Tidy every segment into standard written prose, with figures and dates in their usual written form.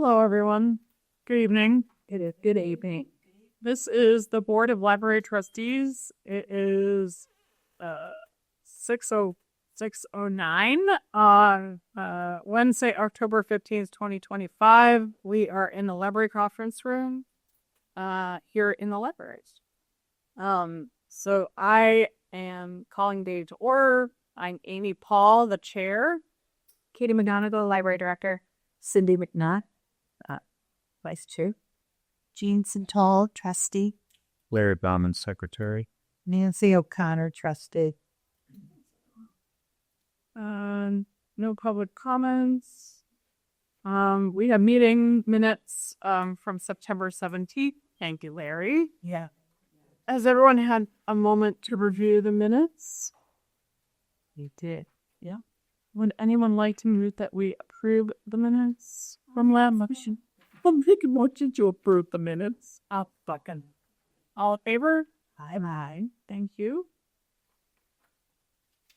Hello, everyone. Good evening. It is good evening. This is the Board of Library Trustees. It is 6:06:09 on Wednesday, October 15th, 2025. We are in the library conference room here in the libraries. So I am calling the to order. I'm Amy Paul, the chair. Katie McGonigal, Library Director. Cindy McNutt, Vice Chair. Jean Santal, Trustee. Larry Bauman, Secretary. Nancy O'Connor, Trustee. No public comments. We have meeting minutes from September 17th. Thank you, Larry. Yeah. Has everyone had a moment to review the minutes? You did. Yeah. Would anyone like to move that we approve the minutes from last motion? I'm making a motion to approve the minutes. I'll second. All in favor? Aye. Thank you.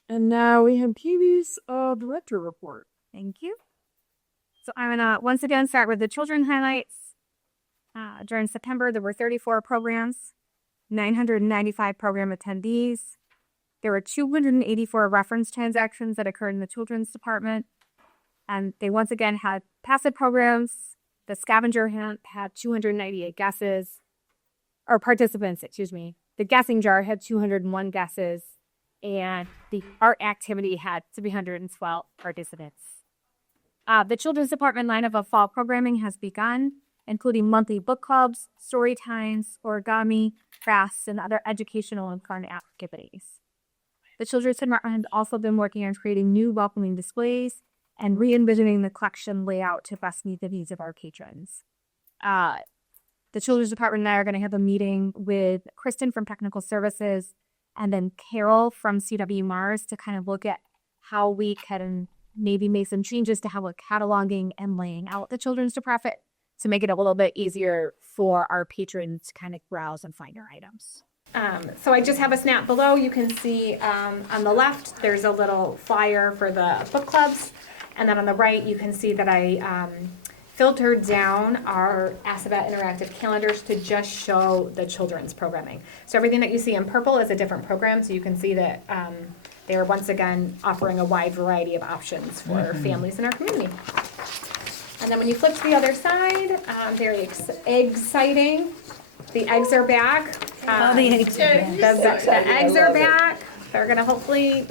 And now we have PV's director report. Thank you. So I'm going to once again start with the children highlights. During September, there were 34 programs, 995 program attendees. There were 284 reference transactions that occurred in the children's department. And they once again had passive programs. The scavenger hunt had 298 guesses, or participants, excuse me. The guessing jar had 201 guesses. And the art activity had 312 participants. The children's department lineup of fall programming has begun, including monthly book clubs, story times, origami, crafts, and other educational and fun activities. The children's department has also been working on creating new welcoming displays and re-envisioning the collection layout to best meet the needs of our patrons. The children's department and I are going to have a meeting with Kristen from Technical Services and then Carol from CW Mars to kind of look at how we can maybe make some changes to how we're cataloging and laying out the children's department to make it a little bit easier for our patrons to kind of browse and find our items. So I just have a snap below. You can see on the left, there's a little flyer for the book clubs. And then on the right, you can see that I filtered down our Assabet interactive calendars to just show the children's programming. So everything that you see in purple is a different program. So you can see that they are once again offering a wide variety of options for families in our community. And then when you flip to the other side, very exciting. The eggs are back. The eggs are back. The eggs are back. They're going to hopefully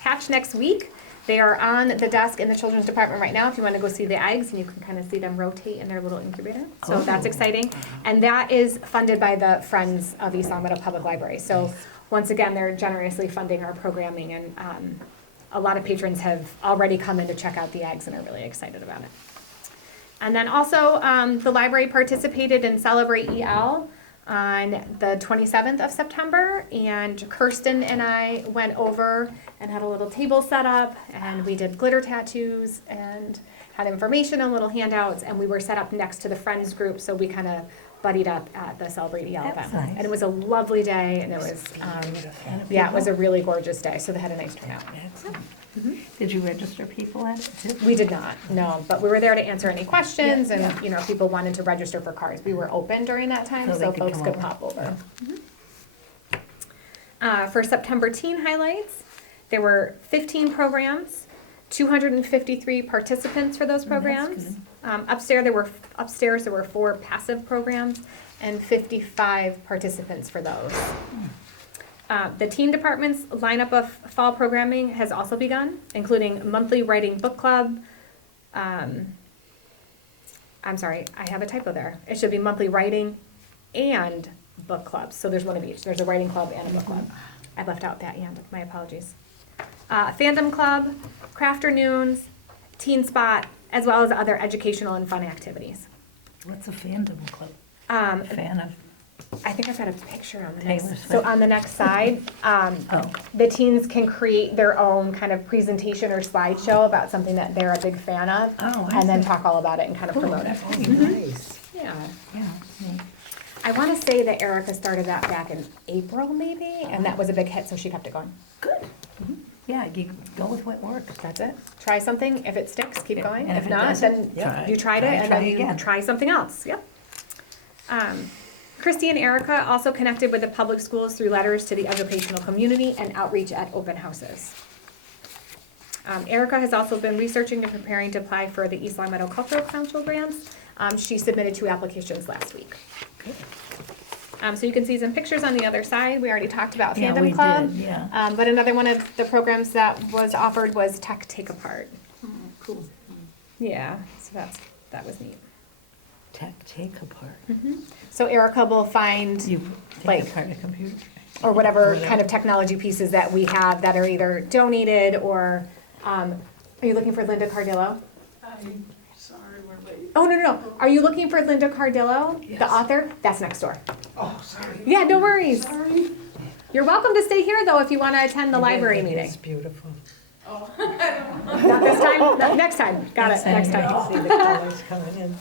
hatch next week. They are on the desk in the children's department right now if you want to go see the eggs, and you can kind of see them rotate in their little incubator. So that's exciting. And that is funded by the Friends of East Long Meadow Public Library. So once again, they're generously funding our programming, and a lot of patrons have already come in to check out the eggs and are really excited about it. And then also, the library participated in Celebrate EL on the 27th of September, and Kirsten and I went over and had a little table set up, and we did glitter tattoos and had information and little handouts, and we were set up next to the Friends group, so we kind of buddied up at the Celebrate EL event. Nice. And it was a lovely day, and it was, it was a really gorgeous day, so they had a nice turnout. Did you register people at it too? We did not, no, but we were there to answer any questions, and if people wanted to register for cards, we were open during that time, So they so could folks come could over. pop over. For September teen highlights, there were 15 programs, 253 participants for those programs. Upstairs there were 4 passive programs and 55 participants for those. The teen department's lineup of fall programming has also begun, including monthly writing book club. I'm sorry, I have a typo there. It should be monthly writing and book clubs. So there's one of each. There's a writing club and a book club. I left out that and. My apologies. Fandom club, crafternoons, teen spot, as well as other educational and fun activities. What's a fandom club? Fan of I think I've got a picture on the Taylor next. So Swift. on the next side, the teens can create their own kind of presentation or slideshow about something that they're a big fan of, and then talk all about it and kind of promote it. Nice. Yeah. Yeah. I want to say that Erica started that back in April, maybe, and that was a big hit, so she kept it going. Good. Yeah, you go with what works. That's it. Try something. If it sticks, keep going. And If if it not, doesn't, then try- you tried it, try- and try then you again. try something else. Yep. Christy and Erica also connected with the public schools through letters to the educational community and outreach at open houses. Erica has also been researching and preparing to apply for the East Long Meadow Cultural Council grants. She submitted 2 applications last week. So you can see some pictures on the other side. We already talked about Yeah, Fandom we Club. did, yeah. But another one of the programs that was offered was Tech Take Apart. Cool. Yeah, so that was neat. Take apart. So Erica will find, You Like- take apart a computer? or whatever kind of technology pieces that we have that are either donated or, are you looking for Linda Cardillo? I'm sorry, we're late. Oh, no. Are you looking for Linda Cardillo, the Yes. author? That's next door. Oh, sorry. Yeah, no worries. Sorry. You're welcome to stay here though if you want to attend the library meeting. It's beautiful. Oh, Not this time, no, next time. Got it, next time. See the colors coming in.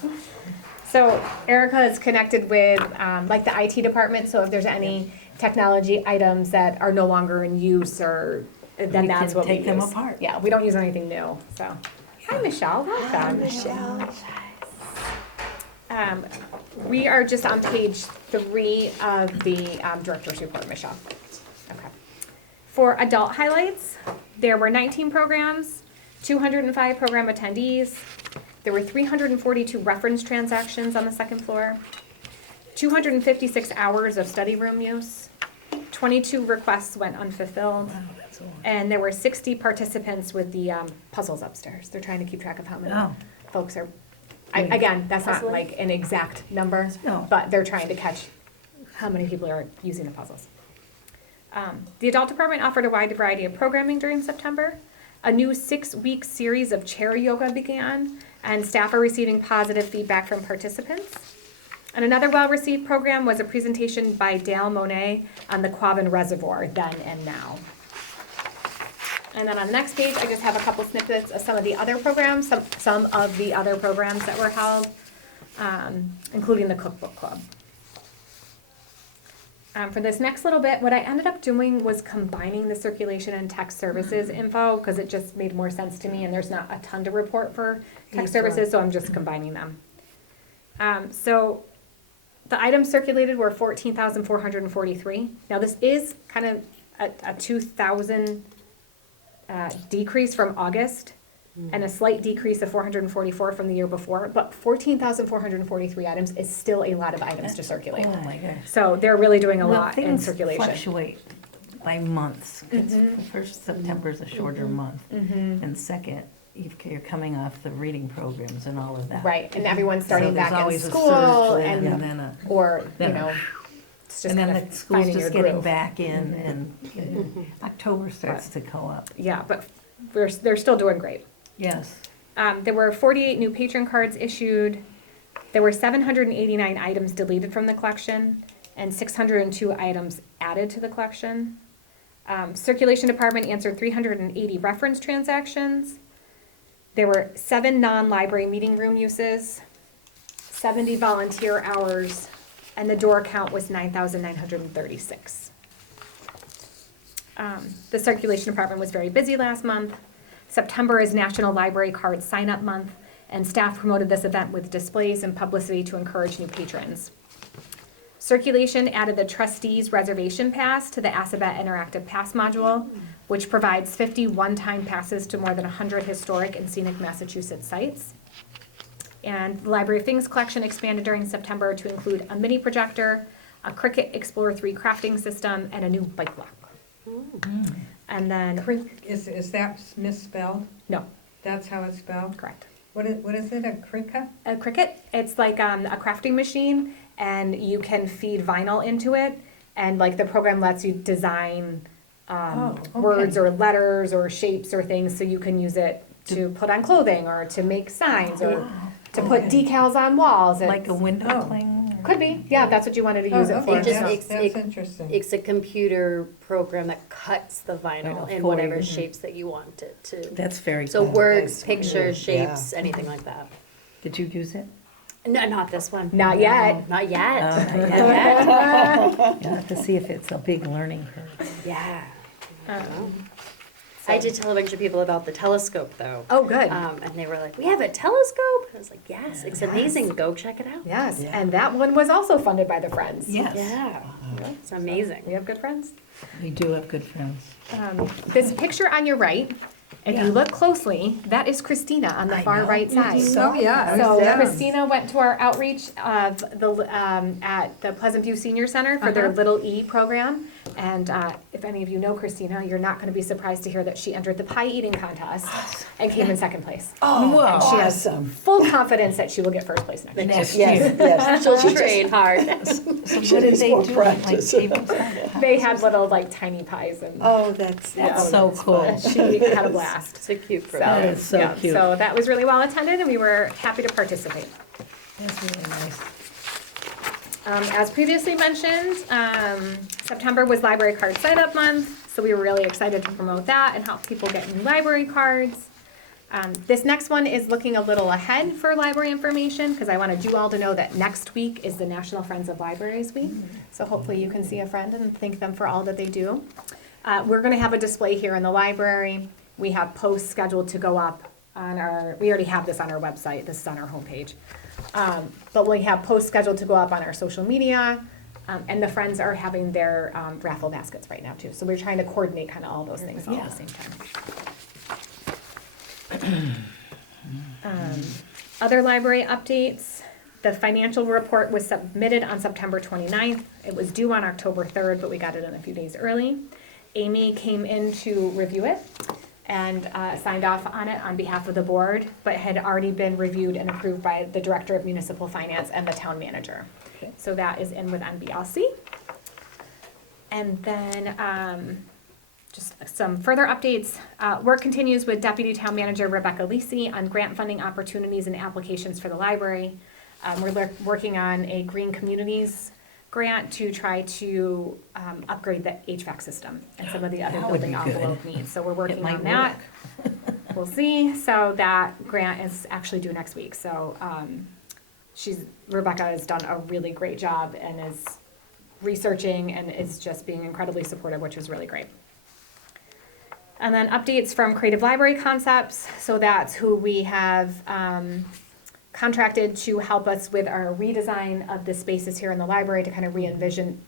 So Erica is connected with like the IT department, so if there's any technology items that are no longer in use or then We that's can what we take them use. apart. Yeah, we don't use anything new, so. Hi, Michelle, welcome. We are just on page 3 of the director's report, Michelle. Okay. For adult highlights, there were 19 programs, 205 program attendees. There were 342 reference transactions on the second floor, 256 hours of study room use, 22 requests went unfulfilled, Wow, that's a lot. and there were 60 participants with the puzzles upstairs. They're trying to keep track of how many Oh. folks are, again, that's not like an exact number, No. but they're trying to catch how many people are using the puzzles. The adult department offered a wide variety of programming during September. A new 6-week series of chair yoga began, and staff are receiving positive feedback from participants. And another well-received program was a presentation by Dale Monet on the Quabbin Reservoir, then and now. And then on the next page, I just have a couple snippets of some of the other programs, some of the other programs that were held, including the Cookbook Club. For this next little bit, what I ended up doing was combining the circulation and tech services info, because it just made more sense to me, and there's not a ton to report for tech services, so I'm just combining them. So the items circulated were 14,443. Now this is kind of a 2,000 decrease from August, and a slight decrease of 444 from the year before, but 14,443 items is still a lot of items to circulate. Oh, my gosh. So they're really doing a Well, lot in things circulation. fluctuate by months. First, September is a shorter month. And second, you're coming off the reading programs and all of that. Right, and everyone's So starting there's back in always a school surge then, and, then a, or, you then a- know, it's just and kind then of the school's finding your just getting groove. back in and October starts to go up. Yeah, but they're still doing great. Yes. There were 48 new patron cards issued. There were 789 items deleted from the collection and 602 items added to the collection. Circulation department answered 380 reference transactions. There were 7 non-library meeting room uses, 70 volunteer hours, and the door count was 9,936. The circulation department was very busy last month. September is National Library Card Sign-Up Month, and staff promoted this event with displays and publicity to encourage new patrons. Circulation added the Trustees Reservation Pass to the Assabet Interactive Pass module, which provides 50 one-time passes to more than 100 historic and scenic Massachusetts sites. And the Library of Things collection expanded during September to include a mini projector, a Cricut Explorer 3 crafting system, and a new bike lock. And then, Is that misspelled? no, That's how it's spelled? correct. What is it, a cricket? A Cricut, it's like a crafting machine, and you can feed vinyl into it, and like the program lets you design okay. words or letters or shapes or things, so you can use it to put on clothing or to make signs or to put Okay. decals on walls. Like a It's- window Oh. cling? Could be, yeah, if that's what you wanted to use it for. Okay, just- that's it's- interesting. It's a computer program that cuts the vinyl Oh, in for whatever you. shapes that you want it to. That's very So cool. words, pictures, shapes, anything like that. Did you use it? No, not this one. Not yet. Not yet. Not Not yet. You have to see if it's a big learning curve. Yeah. I did tell a bunch of people about the telescope though. Oh, good. And they were like, we have a telescope? I was like, yes, it's amazing. Go check it out. Yes, and that one was also funded by the Friends. Yes, Yeah, it's amazing. We have good friends. we do have good friends. This picture on your right, if Yeah. you look closely, that is Christina on the I far know. right side. Oh, yeah. So yeah. Christina went to our outreach of the at the Pleasant View Senior Center for their Little E program. And if any of you know Christina, you're not going to be surprised to hear that she entered the pie eating contest and came in second place. Oh, And she has awesome. full confidence that she will get first place next year. Next year. Yes. She'll train hard. So what did they do? Like tabletop? They had little like tiny pies and Oh, that's. That's so cool. she had a blast. It's a cute So, That is so yeah, cute. so that was really well attended and we were happy to participate. That's really nice. As previously mentioned, September was Library Card Sign-Up Month, so we were really excited to promote that and help people get new library cards. This next one is looking a little ahead for library information, because I wanted you all to know that next week is the National Friends of Libraries Week. So hopefully you can see a friend and thank them for all that they do. We're gonna have a display here in the library. We have posts scheduled to go up on we already have this on our website, this is on our homepage. But we have posts scheduled to go up on our social media, and the Friends are having their raffle baskets right now too. So we're trying to coordinate kind of all those things all at the same time. Other library updates, the financial report was submitted on September 29th. It was due on October 3rd, but we got it in a few days early. Amy came in to review it and signed off on it on behalf of the board, but had already been reviewed and approved by the Director of Municipal Finance and the Town Manager. So that is in with NBLC. And then just some further updates. Work continues with Deputy Town Manager Rebecca Lisi on grant funding opportunities and applications for the library. We're working on a Green Communities grant to try to upgrade the HVAC system and some of the other That would building be good. envelope needs. So we're It working might on that. work. We'll see. So that grant is actually due next week. So Rebecca has done a really great job and is researching and is just being incredibly supportive, which is really great. And then updates from Creative Library Concepts. So that's who we have contracted to help us with our redesign of the spaces here in the library to kind of re-envision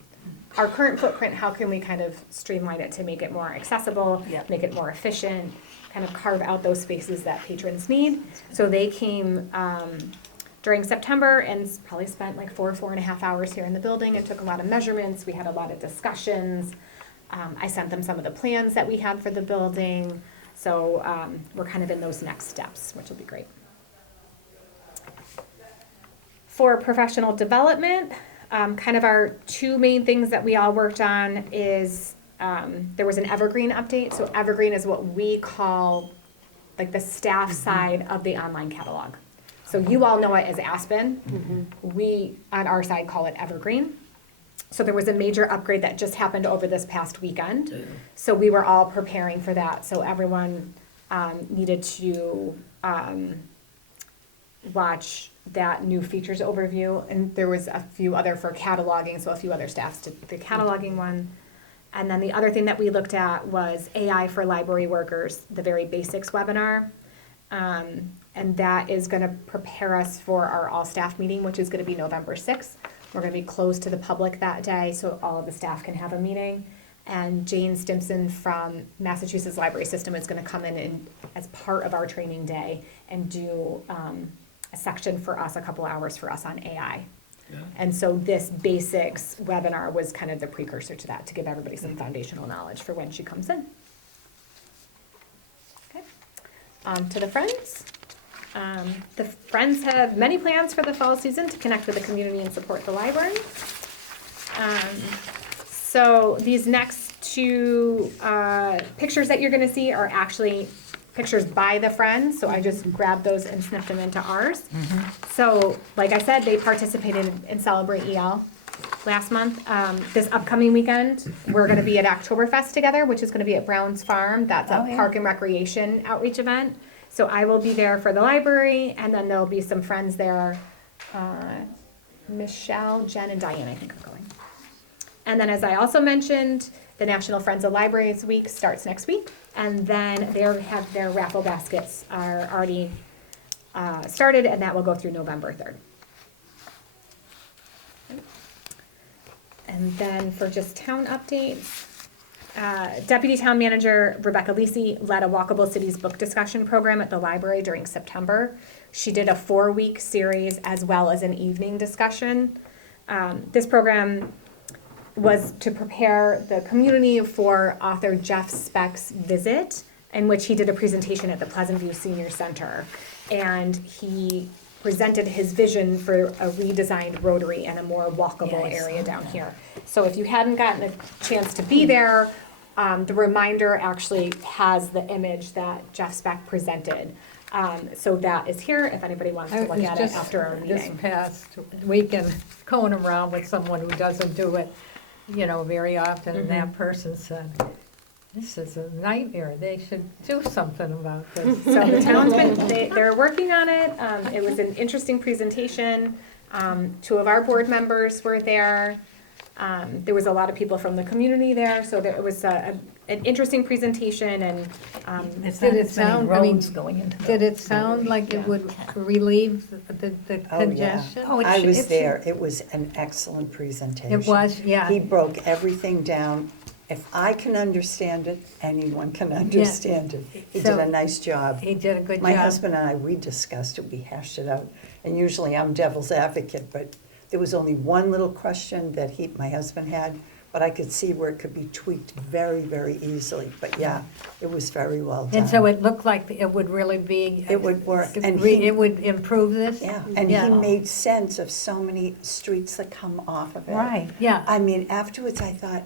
our current footprint. How can we kind of streamline it to make it more accessible, Yep. make it more efficient, kind of carve out those spaces that patrons need. So they came during September and probably spent like 4.5 hours here in the building and took a lot of measurements. We had a lot of discussions. I sent them some of the plans that we had for the building. So we're kind of in those next steps, which will be great. For professional development, kind of our two main things that we all worked on is there was an Evergreen update. So Evergreen is what we call like the staff side of the online catalog. So you all know it as Aspen. We, on our side, call it Evergreen. So there was a major upgrade that just happened over this past weekend. So we were all preparing for that. So everyone needed to watch that new features overview. And there was a few other for cataloging, so a few other staffs did the cataloging one. And then the other thing that we looked at was AI for library workers, the very basics webinar. And that is going to prepare us for our all-staff meeting, which is going to be November 6th. We're going to be closed to the public that day, so all of the staff can have a meeting. And Jane Stimson from Massachusetts Library System is going to come in and, as part of our training day and do a section for us, a couple hours for us on AI. And so this basics webinar was kind of the precursor to that, to give everybody some foundational knowledge for when she comes in. Okay. On to the Friends. The Friends have many plans for the fall season to connect with the community and support the library. So these next two pictures that you're going to see are actually pictures by the Friends. So I just grabbed those and snipped them into ours. So like I said, they participated in Celebrate EL last month. This upcoming weekend, we're going to be at Oktoberfest together, which is going to be at Brown's Farm. That's a park and recreation outreach event. So I will be there for the library, and then there'll be some friends there. Michelle, Jen, and Diane, I think, are going. And then, as I also mentioned, the National Friends of Libraries Week starts next week, and then their raffle baskets are already started, and that will go through November 3rd. And then for just town updates, Deputy Town Manager Rebecca Lisi led a Walkable Cities book discussion program at the library during September. She did a 4-week series as well as an evening discussion. This program was to prepare the community for author Jeff Speck's visit, in which he did a presentation at the Pleasant View Senior Center. And he presented his vision for a redesigned Rotary and a more walkable area down here. So if you hadn't gotten a chance to be there, the reminder actually has the image that Jeff Speck presented. So that is here if anybody wants to look at it after our This meeting. past weekend, going around with someone who doesn't do it, very often, and that person said, this is a nightmare, they should do something about this. So the town's they're working on it. It was an interesting presentation. 2 of our board members were there. There was a lot of people from the community there, so it was an interesting presentation, and It's Did not it as many sound- I mean, roads going into the. Did it sound like it would relieve the congestion? Oh, I was it's- there. It was an excellent presentation. It was, yeah. He broke everything down. If I can understand it, anyone can understand it. He So- did a nice job. He did a good job. My husband and I, we discussed it, we hashed it out. And usually I'm devil's advocate, but there was only one little question that my husband had, but I could see where it could be tweaked very, very easily. But yeah, it was very well done. And so it looked like it would really be. It would work. And It would improve this? Yeah, and Yeah. he made sense of so many streets that come off of it. Right, yeah. I mean, afterwards I thought,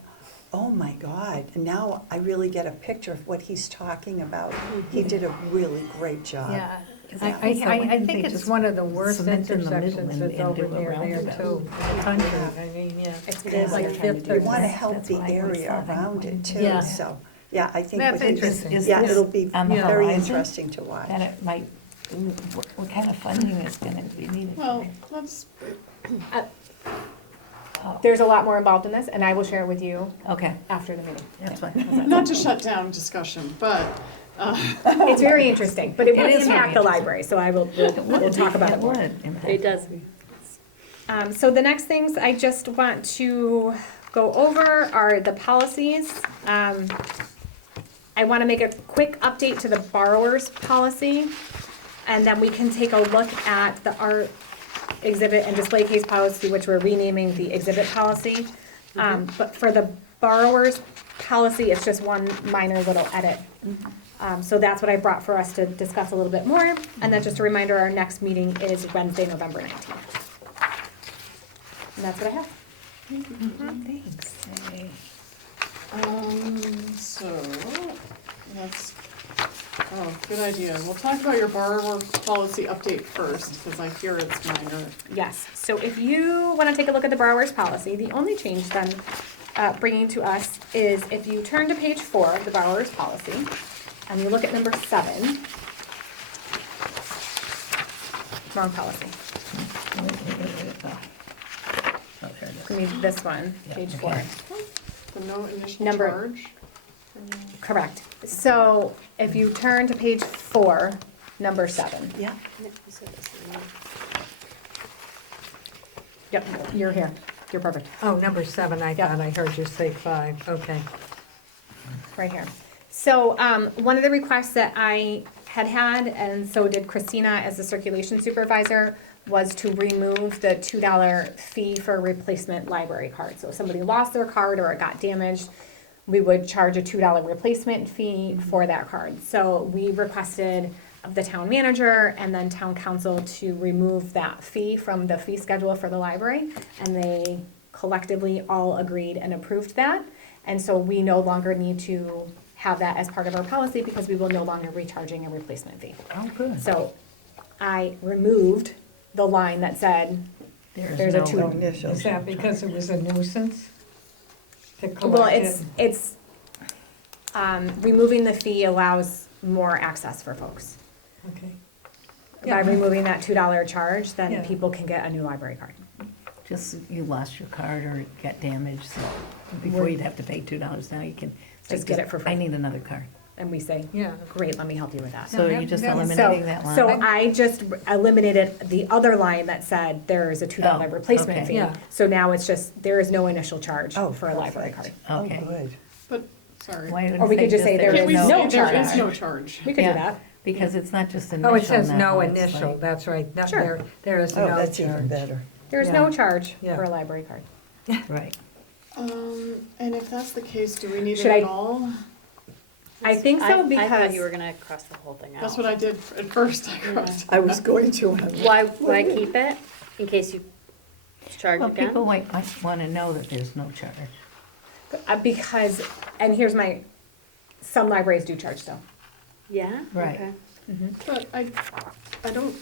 oh my God, and now I really get a picture of what he's talking about. He did a really great job. Yeah, So why I didn't think they it's just one of the worst cement in the middle intersections and- that's and over do a near there roundabout? too, in the country, I mean, yeah. it's It is like Fifth We or want to Sixth. help That's the what I always area thought. around it too, Yeah. so, yeah, I think. That's what he- interesting. Is Yeah, this it'll be on the very horizon? interesting to watch. That it might, what kind of funding is gonna be needed? Well, let's, there's a lot more involved in this, and I will share it with you Okay, after the meeting. that's fine. not to shut down discussion, but It's very interesting, but it would is very impact the library, so we'll talk about it more. It does. So the next things I just want to go over are the policies. I want to make a quick update to the borrower's policy, and then we can take a look at the art exhibit and display case policy, which we're renaming the exhibit policy. But for the borrower's policy, it's just one minor little edit. So that's what I brought for us to discuss a little bit more. And then just a reminder, our next meeting is Wednesday, November 19th. And that's what I have. so, that's, good idea. We'll talk about your borrower policy update first, because I hear it's minor. Yes, so if you want to take a look at the borrower's policy, the only change then bringing to us is if you turn to page 4 of the borrower's policy, and you look at number 7. Wrong policy. I mean, this one, page 4. The no initial Number- charge. Correct. So if you turn to page 4, number 7. Yeah, Yep, you're here. You're perfect. Oh, number 7, I thought I heard you say 5, okay. Right here. So one of the requests that I had, and so did Christina as the circulation supervisor, was to remove the $2 fee for a replacement library card. So if somebody lost their card or it got damaged, we would charge a $2 replacement fee for that card. So we requested of the town manager and then town council to remove that fee from the fee schedule for the library. And they collectively all agreed and approved that. And so we no longer need to have that as part of our policy because we will no longer be charging a replacement fee. Oh, good. So I removed the line that said, there's a no- two- no initials. Is that because it was a nuisance to well, collect it? it's, removing the fee allows more access for folks. Okay. By removing that $2 charge, then Yeah. people can get a new library card. just you lost your card or it got damaged, so before you'd have to pay $2, now you can. Just get it for free. I need another card. And we say, Yeah. great, let me help you with that. So you're just that- eliminating that line? So I just eliminated the other line that said there is a $2 Oh, replacement okay. fee. Yeah. So now it's just, there is no initial charge Oh, for a library card. perfect. Oh, Okay. good. But, sorry. Why don't Or we you could just say there there Can is we no say there charge. is no charge? We could do Yeah. that. Because it's not just initial Oh, it says now, no it's initial, like- that's right. No, Sure. there is Oh, no that's even charge. better. There's Yeah. no charge Yeah. for a library card. Right. And if that's the case, do we need Should it I- at all? I think so I thought because you were gonna cross the whole thing out. That's what I did at first, I crossed. I was going to. Why keep it in case you charge Well, again? people might want to know that there's no charge. because, and here's my, some libraries do charge though. Yeah. Right. Okay. But I don't,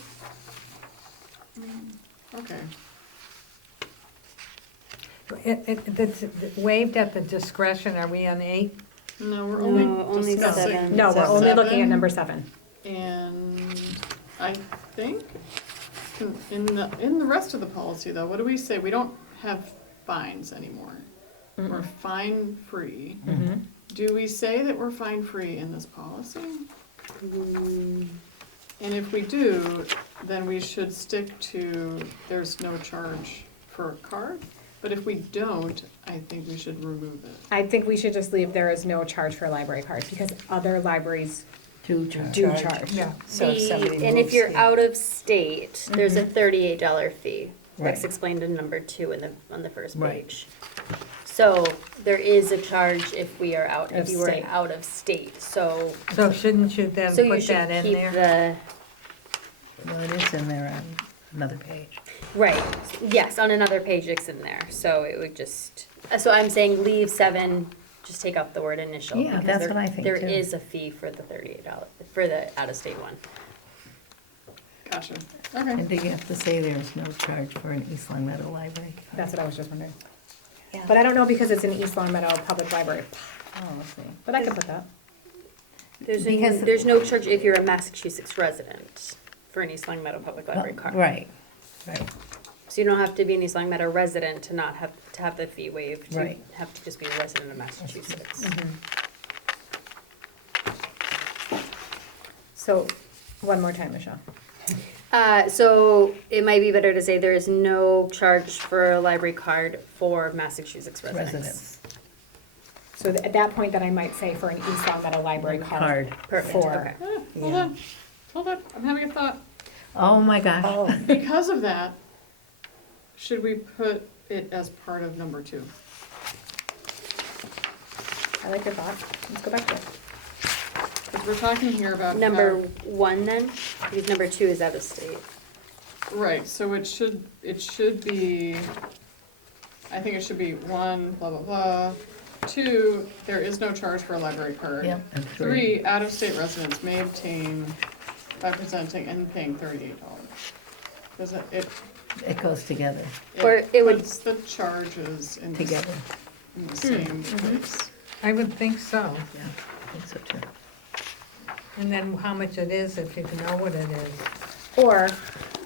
okay. It's waived at the discretion, are we on 8? No, we're No, only only discussing. 7. No, we're only looking at Seven. number 7. And I think in the rest of the policy though, what do we say? We don't have fines anymore. We're fine free. Do we say that we're fine free in this policy? And if we do, then we should stick to there's no charge for a card. But if we don't, I think we should remove it. I think we should just leave there is no charge for a library card because other libraries Two charge. do Charge. charge. Yeah. So if somebody And if moves you're here- out of state, there's a $38 fee. That's Right. explained in number 2 on the first Right. page. So there is a charge if we are out, if Of you were state. out of state, so. So shouldn't you then So you put should that in keep there? Well, it is in there on another page. Right, yes, on another page it's in there, so it would just, so I'm saying leave 7, just take out the word initial. Yeah, because that's there- what I think, There too. is a fee for the $38, for the out-of-state one. Gotcha. Okay. And do you have to say there's no charge for an East Long Meadow library? That's what I was just wondering. Yeah. But I don't know because it's an East Long Meadow Public Library. Oh, let's see. But I can put that. Because- There's no charge if you're a Massachusetts resident for an East Long Meadow Public Library card. Right, right. So you don't have to be an East Long Meadow resident to not have, to have the fee waived. You Right. have to just be a resident of Massachusetts. So, one more time, Michelle. So it might be better to say there is no charge for a library card for Massachusetts residents. Residents. So at that point, then I might say for an East Long Meadow Library card. Card. Perfect, For- okay. Hold on, I'm having a thought. Oh, my gosh. Oh, Because of that, should we put it as part of number 2? I like your thought. Let's go back to it. Because we're talking here about. Number how- 1 then, because number 2 is out of state. Right, so it should be, I think it should be 1, blah, blah, blah. 2, there is no charge for a library card. Yep, and 3, out-of-state residents may obtain by presenting and paying $38. Does it, It goes together, Or it would- puts the charges in the together. in the same place. I would think so. Yeah, I think so too. And then how much it is, if you know what it is. Or,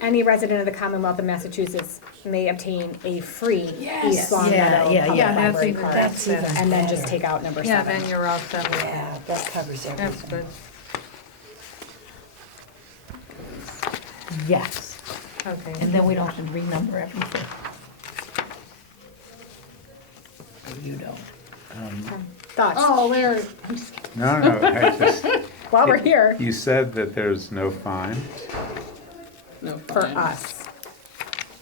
any resident of the Commonwealth of Massachusetts may obtain a free East Long Yeah, Meadow yeah, Public yeah. Library even- card. that's even And then just better. take out number Yeah, 7. then you're all set with yeah, that. that covers That's everything. good. Yes, Okay. and then we don't have to renumber everything. Or you don't. Thoughts? Oh, Larry, No, no, I just, While we're here, you said that there's no fine. no for fine. us.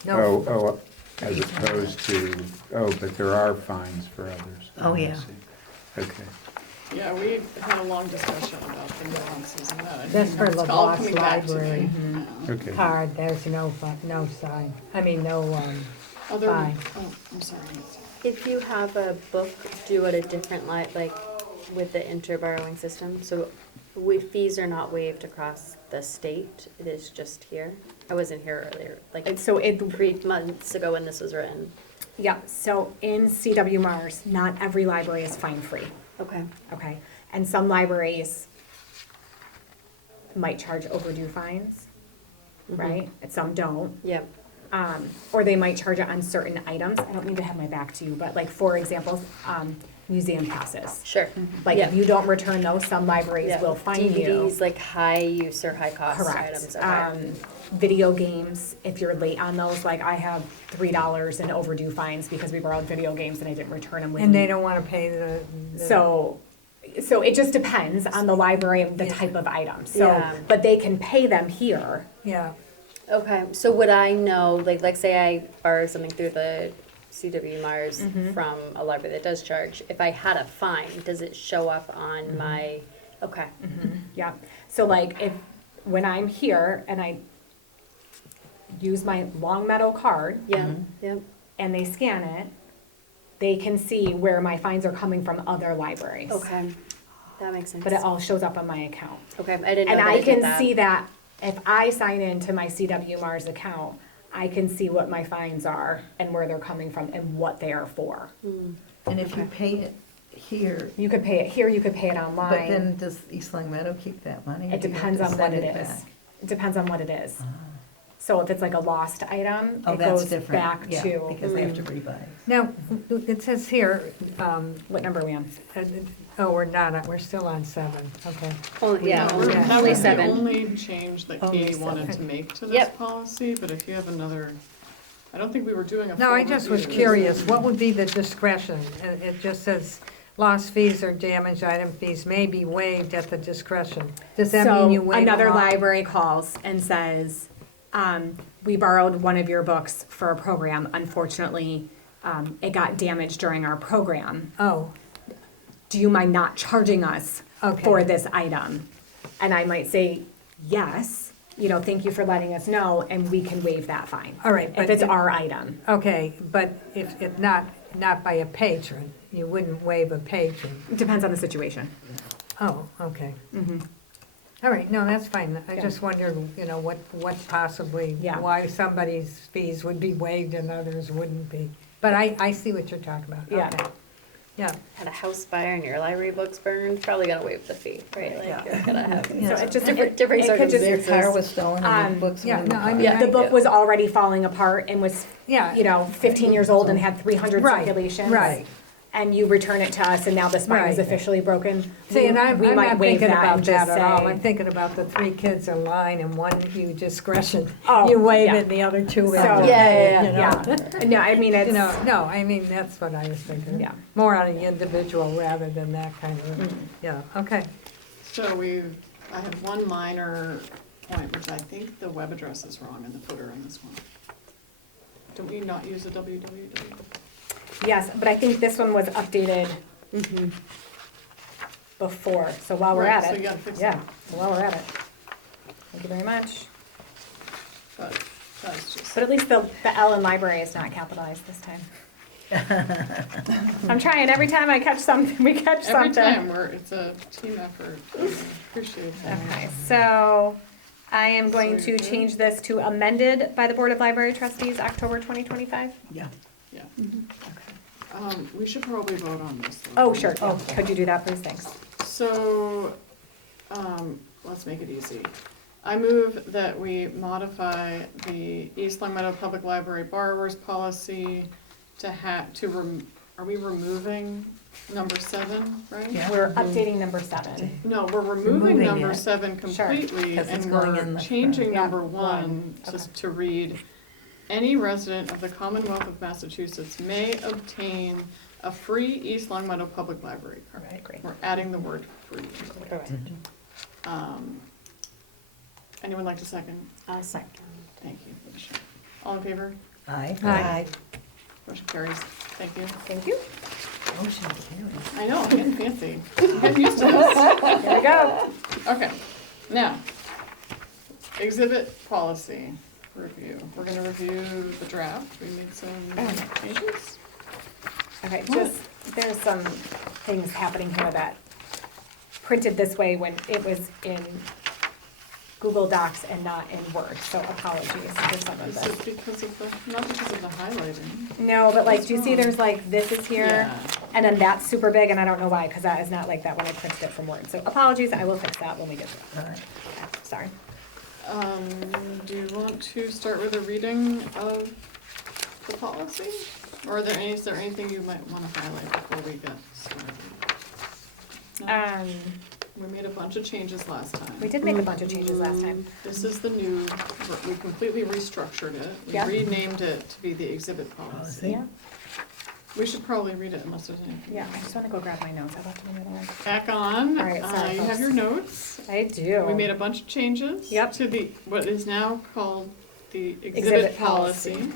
No, Oh, as opposed to, but there are fines for others. Oh, I yeah. see. Okay. Yeah, we had a long discussion about the nuances and that. I That's think for it's all LaBosse coming back to me Library. now. Okay. card, there's no sign, no, Other, Fine. oh, I'm sorry. If you have a book due at a different like with the inter-borrowing system, so fees are not waived across the state, it is just here. I wasn't here earlier, like And so it, 3 months ago when this was written. yeah, so in CW Mars, not every library is fine-free, Okay. okay? And some libraries might charge overdue fines, right? And some don't. Yep. or they might charge it on certain items. I don't mean to have my back to you, but like, for example, museum passes. Sure. Like, Yeah. if you don't return those, some libraries Yeah. will fine you. DVDs, like high use or high cost items. Correct. Okay. Video games, if you're late on those, like I have $3 in overdue fines because we borrowed video games and I didn't return them within. And they don't want to pay the. So it just depends on the library and the Yeah. type of item. So, Yeah. but they can pay them here. Yeah. Okay, so would I know, like say I borrow something through the CW Mars from a library that does charge, if I had a fine, does it show up on my, okay. Yeah. So like when I'm here and I use my Long Meadow card Yeah, yeah, and they scan it, they can see where my fines are coming from other libraries. okay, that makes sense. But it all shows up on my account. Okay, I didn't know And that I it did can that. see that if I sign into my CW Mars account, I can see what my fines are and where they're coming from and what they are for. And if you pay it here, You could pay it here, you could pay it but online. then does East Long Meadow keep that money? or It do you have depends to on what send it it is. back? It depends on what it is. So if it's like a lost item, Oh, it that's goes different. back Yeah, to, because they have to rebuy. Now, it says here, what number are we on? oh, we're not, we're still on 7, okay. Oh, yeah, No, only, yeah. that only was the 7. only change that Only Katie wanted 7. to make to this Yep. policy, but if you have another, I don't think we were doing a full No, I just was review. curious, what would be the discretion? It just says lost fees or damaged item fees may be waived at the discretion. Does that mean you So waive another them all? library calls and says, we borrowed one of your books for a program. Unfortunately, it got damaged during our program. Oh, Do you mind not charging us Okay. for this item? And I might say, yes, thank you for letting us know, and we can waive that fine. All right, If but it's it- our item. okay, but if it not by a patron, you wouldn't waive a patron. It depends on the situation. Oh, okay. All right, no, that's fine. I Yeah. just wondered, what possibly, Yeah. why somebody's fees would be waived and others wouldn't be. But I see what you're talking about. Yeah. Okay. Yeah, Had a house fire and your library books burned, probably gonna waive the fee, right? Like, Yeah. you're gonna have So it just, different it could just, Their car circumstances. was stolen and the books yeah, were in the no, I car. mean, Yeah. the book was already falling apart and was, yeah. 15 years old and had 300 Right, circulations. right. And you return it to us and now the spine is Right. officially broken. See, and I'm we might not waive thinking that about and that just at all. say- I'm thinking about the 3 kids in line and one you discretion. Oh, You waive yeah. it and the other 2 So- have to Yeah, pay, yeah, you know? Yeah, no, I mean, it's, No, I mean, that's what I was thinking. Yeah. More on the individual rather than that kind of, yeah, okay. So I have one minor point, which I think the web address is wrong in the footer on this one. Don't we not use the www? yes, but I think this one was updated before, so while we're Right, at so it. you gotta fix Yeah, that. so while we're at it. Thank you very much. But that's just, But at least the L in library is not capitalized this time. I'm trying, every time I catch something, we catch every something. time it's a team effort. I appreciate that. Okay, so I am going So to you're good? change this to amended by the Board of Library Trustees, October 2025. Yeah. Yeah. We should probably vote on this. though. Oh, sure, could you do that, please, thanks. So, let's make it easy. I move that we modify the East Long Meadow Public Library borrowers policy are we removing number 7, right? Yeah. We're updating number 7. No, we're removing Removing number it. 7 Sure. completely, 'Cause it's and going we're in the changing front. number Yeah, 1 okay. to read, any resident of the Commonwealth of Massachusetts may obtain a free East Long Meadow Public Library card. Right, great. We're adding the word free. Anyone like to second? I'll second. Thank you, Michelle. All in favor? Aye. Aye. Motion carries. Thank you. Thank you. Motion carries. I know, I'm getting fancy. I'm getting used to this. Here we go. Okay, now, exhibit policy review. We're gonna review the draft. We made some changes. Okay, just, there's some things happening here that printed this way when it was in Google Docs and not in Word, so apologies for some of Is this. it because of the, not because of the highlighting? No, but like, do you see there's like, this is here, Yeah. and then that's super big, and I don't know why, because that is not like that when I printed it from Word. So apologies, I will fix that when we get to it. Aye. Sorry. Do you want to start with a reading of the policy? Or is there anything you might want to highlight before we get started? No? We made a bunch of changes last time. We did make a bunch of changes last time. This is the new, we completely restructured it. We Yeah. renamed it to be the exhibit policy. Yeah. We should probably read it unless there's anything. Yeah, I just want to go grab my notes. I left them in the other one. Back on. All right, sorry, You have folks. your notes. I do. We made a bunch of changes. Yep. To the, what is now called the Exhibit exhibit policy.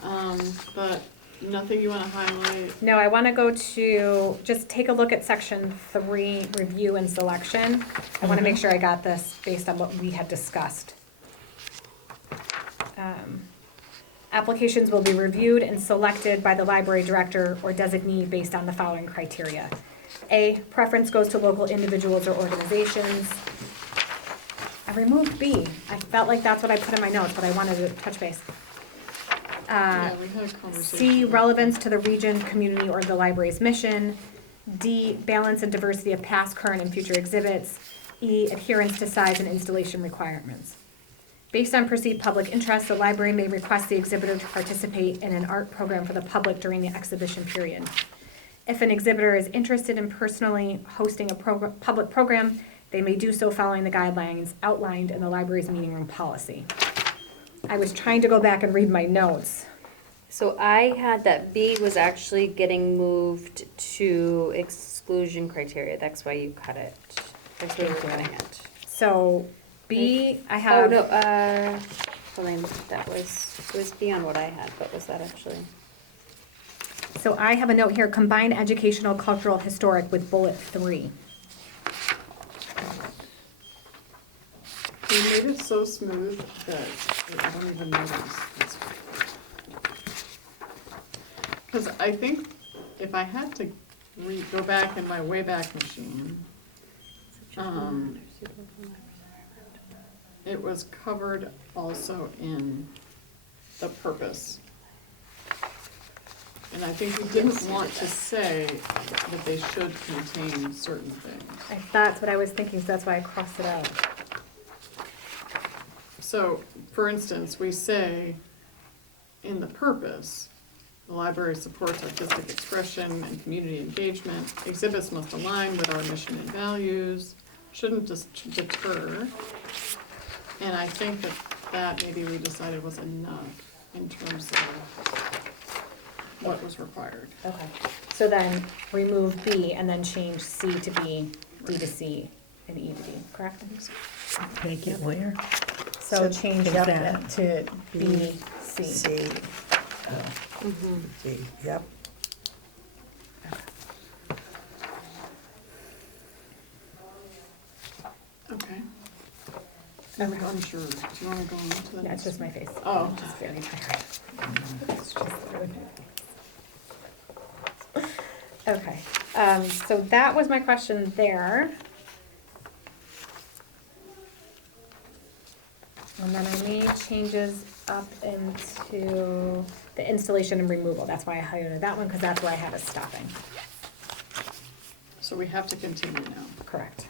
policy. But nothing you want to highlight. No, I want to go to, just take a look at section 3, review and selection. I want to make sure I got this based on what we had discussed. Applications will be reviewed and selected by the library director or designee based on the following criteria. A, preference goes to local individuals or organizations. I removed B. I felt like that's what I put in my notes, but I wanted to touch base. Yeah, we had a conversation. C, relevance to the region, community, or the library's mission. D, balance and diversity of past, current, and future exhibits. E, adherence to size and installation requirements. Based on perceived public interest, the library may request the exhibitor to participate in an art program for the public during the exhibition period. If an exhibitor is interested in personally hosting a public program, they may do so following the guidelines outlined in the library's meeting room policy. I was trying to go back and read my notes. So I had that B was actually getting moved to exclusion criteria. That's why you cut it. That's why you were cutting it. So B, I Oh, have. no, hold on, that was, it was beyond what I had. What was that actually? So I have a note here, combine educational, cultural, historic with bullet 3. We made it so smooth that I don't even notice. Because I think if I had to go back in my Wayback Machine, it was covered also in the purpose. And I think we didn't want to say that they should contain certain things. That's what I was thinking, so that's why I crossed it out. So, for instance, we say in the purpose, the library supports artistic expression and community engagement. Exhibits must align with our mission and values, shouldn't just deter. And I think that maybe we decided was enough in terms of what was required. Okay. So then remove B and then change C to B, D to C, and E to D, correct? Take it where? So change Yep. that to B, C. C, D, yep. Okay. I'm unsure. Do you want to go on to the Yeah, next? it's just my face. Oh. I'm just very tired. It's just really my face. Okay, so that was my question there. And then I made changes up into the installation and removal. That's why I highlighted that one, because that's where I had us stopping. So we have to continue now. Correct.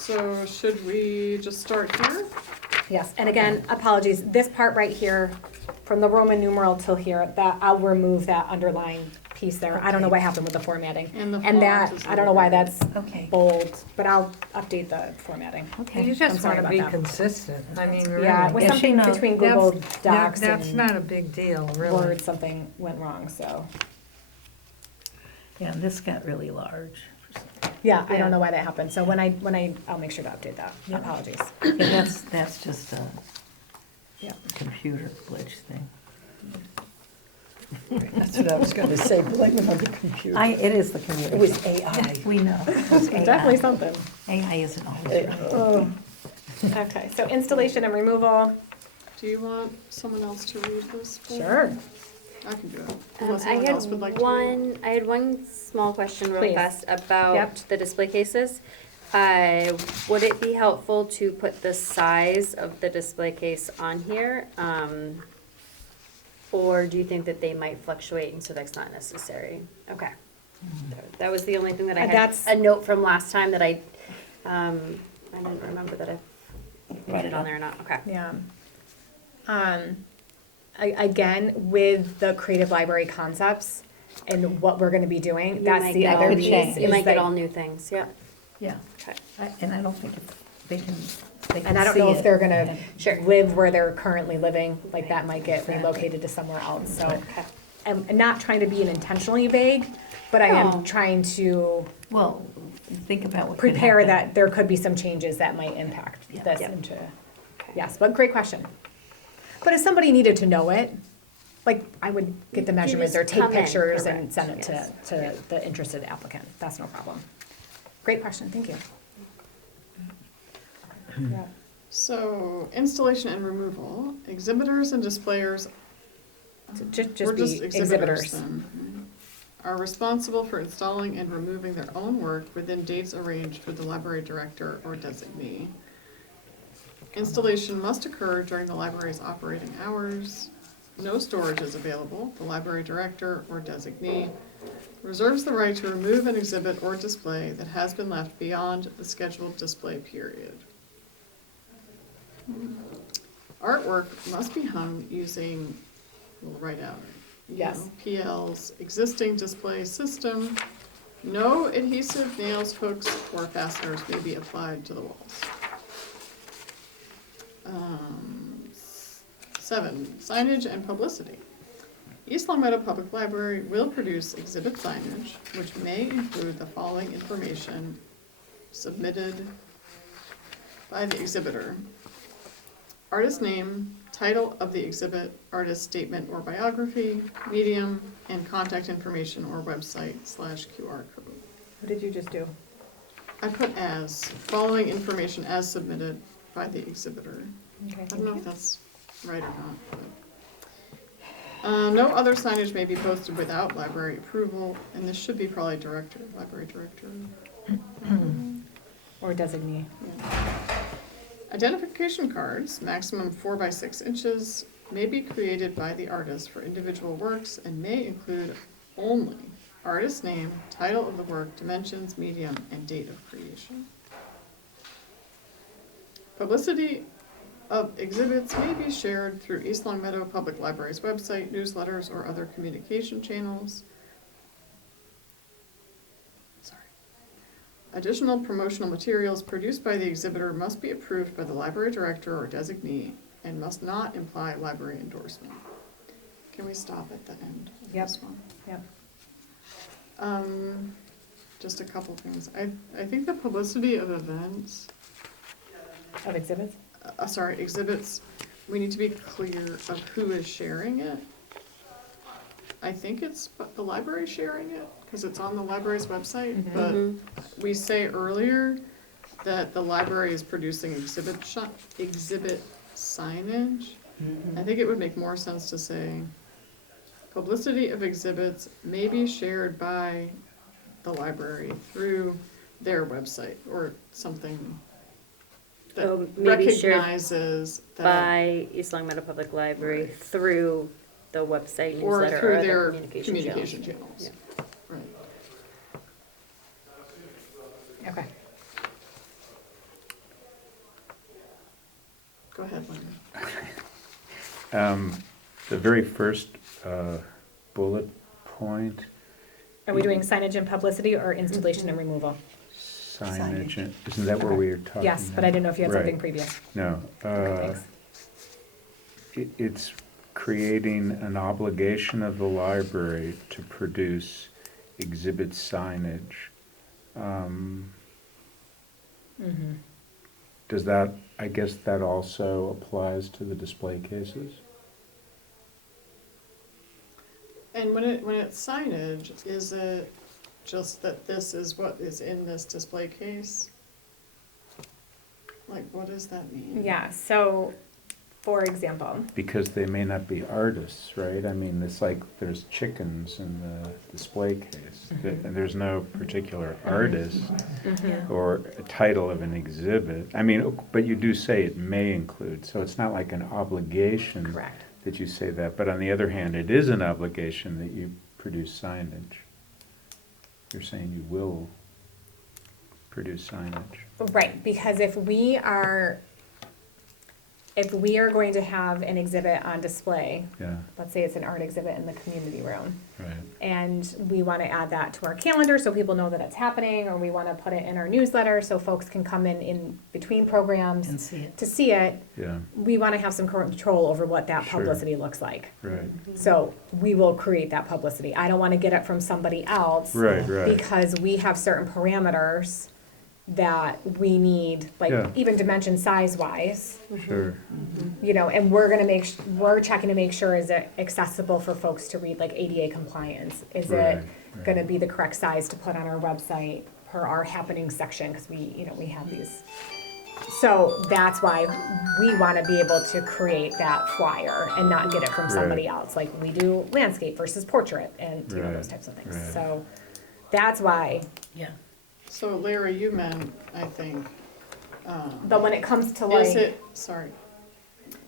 So should we just start here? Yes, and again, apologies, this part right here, from the Roman numeral till here, that, I'll remove that underlying piece there. I don't know what happened with the formatting. And the And that, font is I don't know why that's Okay. bold, but I'll update the formatting. Okay. You I'm just sorry want to about be that. consistent. I mean, really. Yeah, it was Yeah, she something knows. between Google Docs That's and not a big deal, really. Word, something went wrong, so. Yeah, this got really large. Yeah, I Yeah. don't know why that happened, so when I'll make sure to update that, Yeah. apologies. Yeah, that's just a Yeah. computer glitch thing. That's what I was gonna say, blame it on the computer. It is the computer. It was AI. We know. It was AI. Definitely something. AI isn't always right. Oh. Okay, so installation and removal, Do you want someone else to read this? for you? sure. I can do it. I Unless someone else would like to. I had one small question real Please. fast about Yep. the display cases. Would it be helpful to put the size of the display case on here? Or do you think that they might fluctuate and so that's not necessary? Okay. That was the only thing that I And had, that's- a note from last time that I didn't remember that I put it on there or not, okay. Yeah. Again, with the creative library concepts and what we're gonna be doing, You that's might the get other all piece. these- You is might get that- all new things, yeah. Yeah, Okay. and I don't think they can And I don't know see if they're it. gonna Sure. live where they're currently living, like that might get relocated to somewhere else, so. Okay. I'm not trying to be intentionally vague, but I am No. trying to Well, think about what could prepare happen. that there could be some changes that might impact Yeah. this Yep. into, Okay. yes, but great question. But if somebody needed to know it, like, I would get the You measurements or just take come in, pictures and correct, send it yes. to the interested applicant, that's no problem. Great question, thank you. Yeah. So installation and removal, exhibitors and displayers, Just we're be just exhibitors exhibitors. then, are responsible for installing and removing their own work within dates arranged with the library director or designee. Installation must occur during the library's operating hours. No storage is available. The library director or designee reserves the right to remove an exhibit or display that has been left beyond the scheduled display period. Artwork must be hung using, we'll write out, Yes. PL's existing display system. No adhesive nails, hooks, or fasteners may be applied to the walls. 7, signage and publicity. East Long Meadow Public Library will produce exhibit signage, which may include the following information submitted by the exhibitor: artist name, title of the exhibit, artist statement or biography, medium, and contact information or website/QR code. What did you just do? I put as, following information as submitted by the exhibitor. Okay, I don't know if that's right or not, but. No other signage may be posted without library approval, and this should be probably library director. Or designee. Yeah. Identification cards, maximum 4 by 6 inches, may be created by the artist for individual works and may include only artist name, title of the work, dimensions, medium, and date of creation. Publicity of exhibits may be shared through East Long Meadow Public Library's website, newsletters, or other communication channels. Sorry. Additional promotional materials produced by the exhibitor must be approved by the library director or designee and must not imply library endorsement. Can we stop at the end of Yep. this one? Yep. Just a couple things. I think the publicity of events, Of exhibits? exhibits, we need to be clear of who is sharing it. I think it's the library sharing it, because it's on the library's website, but we say earlier that the library is producing exhibit signage. I think it would make more sense to say, publicity of exhibits may be shared by the library through their website, or something Oh, that maybe shared recognizes that, By East Long Meadow Public Library Right. through the website or newsletter or through other their communication communication channels. channels. Right. Okay. Go ahead, Larry. The very first bullet point, Are we doing signage and publicity or installation and removal? signage, isn't that where we were talking? Yes, but I didn't know if you had something Right. previous. No. Thanks. It's creating an obligation of the library to produce exhibit signage. Does that, I guess that also applies to the display cases? And when it's signage, is it just that this is what is in this display case? Like, what does that mean? Yeah, so, for example, Because they may not be artists, right? I mean, it's like there's chickens in the display case. And there's no particular artist or a title of an exhibit. I mean, but you do say it may include, so it's not like an obligation correct. that you say that. But on the other hand, it is an obligation that you produce signage. You're saying you will produce signage. Right, because if we are going to have an exhibit on display, Yeah, let's say it's an art exhibit in the community room, right. and we want to add that to our calendar so people know that it's happening, or we want to put it in our newsletter so folks can come in between programs And see it. to see it, Yeah, we want to have some control over what that Sure. publicity looks like. right. So we will create that publicity. I don't want to get it from somebody else. Right, right. Because we have certain parameters that we need, like Yeah. even dimension size wise, Sure. you know, and we're gonna we're checking to make sure, is it accessible for folks to read, like ADA compliance? Is Right, it right. gonna be the correct size to put on our website per our happening section? Because we have these. So that's why we want to be able to create that flyer and not get it from somebody Right. else. Like we do landscape versus portrait and Right, those types of things. right. So that's why. Yeah. So Larry, you meant, I think, But when it comes to is like, it, sorry,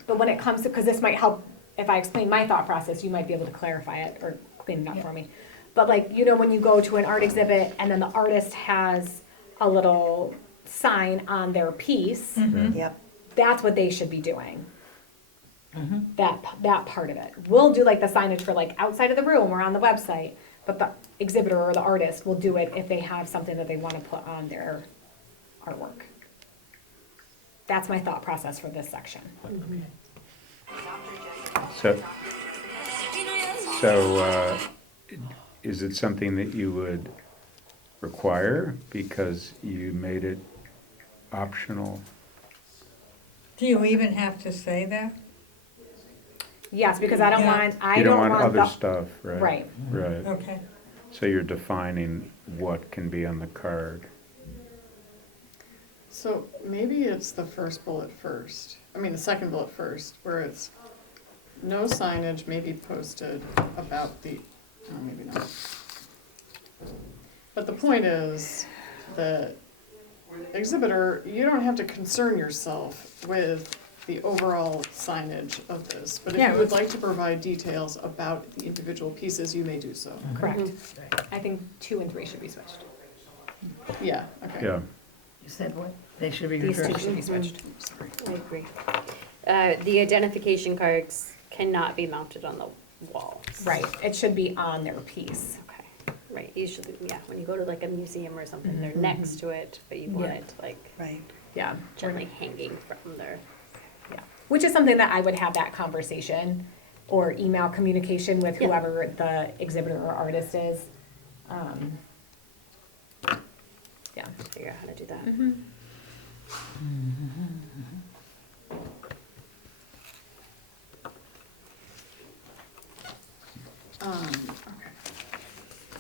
but when it comes to, because this might help, if I explain my thought process, you might be able to clarify it or clean it up for me. But like, you know, when you go to an art exhibit and then the artist has a little sign on their piece, Yep. that's what they should be doing. That part of it. We'll do like the signage for like outside of the room or on the website, but the exhibitor or the artist will do it if they have something that they want to put on their artwork. That's my thought process for this section. So, is it something that you would require because you made it optional? Do you even have to say that? Yes, because I don't Yeah. want, You don't want other the, stuff, right? right. Right. Okay. So you're defining what can be on the card. so maybe it's the first bullet first, I mean, the second bullet first, where it's no signage may be posted about the, oh, maybe not. But the point is that exhibitor, you don't have to concern yourself with the overall signage of this, but if Yeah, you would it's- like to provide details about the individual pieces, you may do so. Correct. I think 2 and 3 should be switched. Yeah, okay. Yeah, You said what? They should be These two reversed. should be switched. Sorry. I agree. The identification cards cannot be mounted on the walls. Right, it should be on their piece. Okay, right, usually, yeah, when you go to like a museum or something, they're next to it, but you want Yeah. it like Right. Yeah. gently hanging from their. Yeah. Which is something that I would have that conversation or email communication with Yeah. whoever the exhibitor or artist is. Yeah. Figure out how to do that. Okay.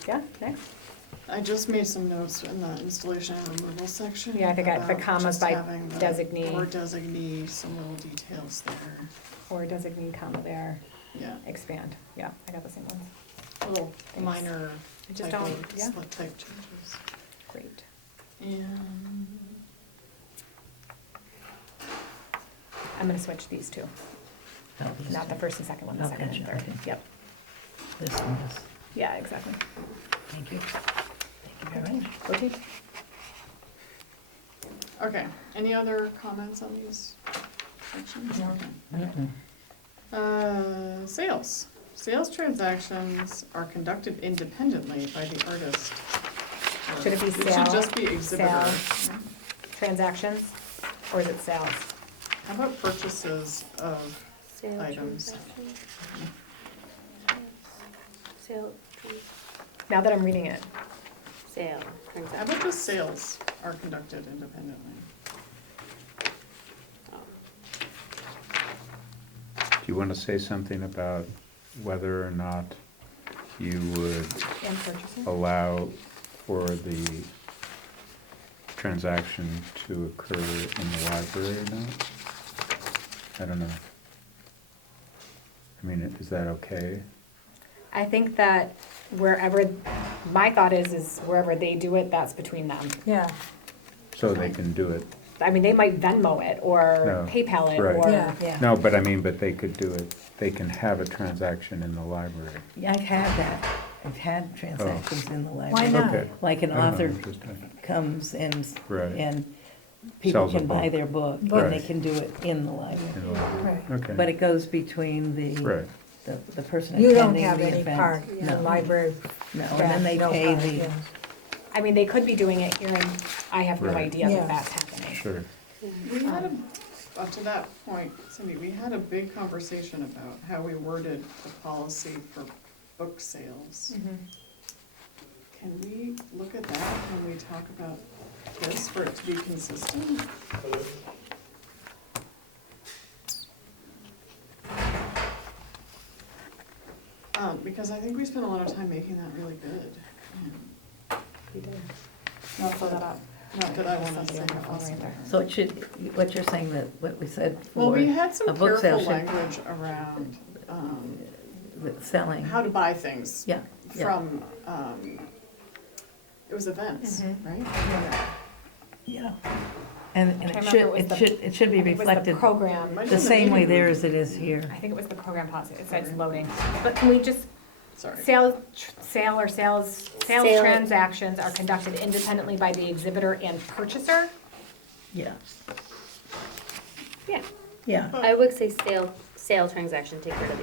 Yeah, next. I just made some notes in the installation and removal section. Yeah, I think the about commas just by having the designee. Or designee, some little details there. Or designate comma there, Yeah, expand. Yeah, I got the same ones. little Thanks. minor I just typo, don't- yeah. split type changes. Great. And I'm gonna switch these two, Oh, these not the two. first and second one, the Oh, second and gotcha, third. okay. Yep, This one is, yeah, exactly. thank you. Thank you very much. Okay. Okay, any other comments on these sections? Mm-mm. Sales. Sales transactions are conducted independently by the artist. Should it be It should sale, just be exhibitor. sale? Transactions, or is it sales? How about purchases of, Sale Items. transaction. Sale, Now that I'm reading it, sale how transaction. about just sales are conducted independently? do you want to say something about whether or not you would and purchasing? allow for the transaction to occur in the library or not? I don't know. I mean, is that okay? I think that wherever, my thought is wherever they do it, that's between them. Yeah, So they can do it? I mean, they might Venmo it or No, PayPal it right. or. yeah. No, but I mean, but they could do it, they can have a transaction in the library. Yeah, I've had that. We've had transactions in the library. Why not? Okay. Like an Oh, author interesting. comes and, Right. and people Sells a can buy book. their book, and Right. they can do it in the library. In the library. Right. Okay. But it goes between Right. the person You don't attending have the any event. part in the No, library. no, and then they staff, no pay part, the, yeah. I mean, they could be doing it here, and I have no Right. idea Yeah. that that's happening. Sure. We had up to that point, Cindy, we had a big conversation about how we worded the policy for book sales. Can we look at that when we talk about this for it to be consistent? Because I think we spent a lot of time making that really good. We did. I'll pull that up. Not that I wanna say awesome. so it should, what you're saying that, what we said Well, for we had some a book sale careful should, language around, the selling, how to buy things yeah, yeah. from, it was events, right? Yeah. And I it remember should, it was it the- should, it should be It was the reflected program. Might the have been same way meeting there room. as it is here. I think it was the program policy. It says loading. But can we just, Sorry. sales Sale. transactions are conducted independently by the exhibitor and purchaser? Yeah, Yeah. yeah. I would say sale transaction, get rid of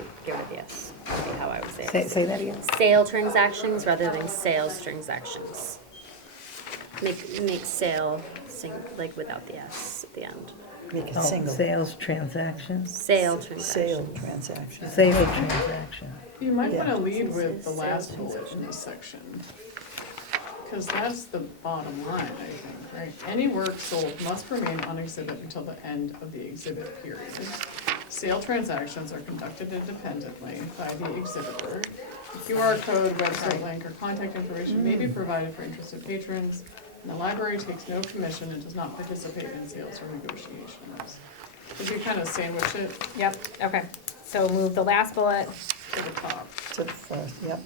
the S, would be how I would say it. Say that again? Sale transactions rather than sales transactions. Make sale like without the S at the end. Make it Oh, single. sales transactions, Sale Sale transaction. transaction. sale transaction. You might Yeah. wanna lead with the Sales last bullet in this section. Cause that's the bottom line, I think, right? Any work sold must remain on exhibit until the end of the exhibit period. Sale transactions are conducted independently by the exhibitor. QR code, website link, or contact information may be provided for interested patrons. And the library takes no commission and does not participate in sales or negotiations. Did you kind of sandwich it Yep, okay. So move the last bullet. to the top? To the first, yep.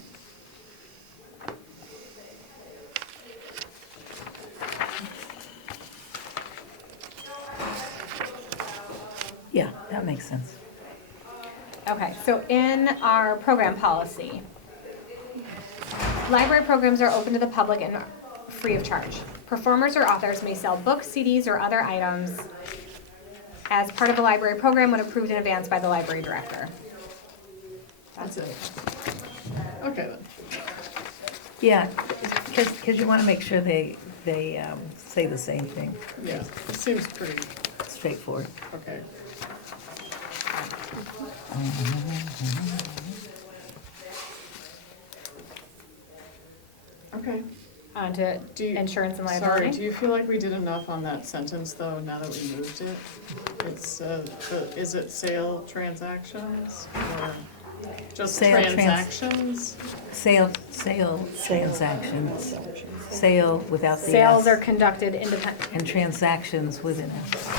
Yeah, that makes sense. Okay, so in our program policy, library programs are open to the public and are free of charge. Performers or authors may sell books, CDs, or other items as part of a library program when approved in advance by the library director. That's it. Okay then. Yeah, because you want to make sure they say the same thing, Yeah, it seems pretty, straightforward. okay. Okay. On to Do you- insurance and Sorry, liability. do you feel like we did enough on that sentence, though, now that we moved it? It's, is it sale transactions, or just Sale transactions? Sale transactions, sale without the Sales are S, conducted independent. and transactions with an S.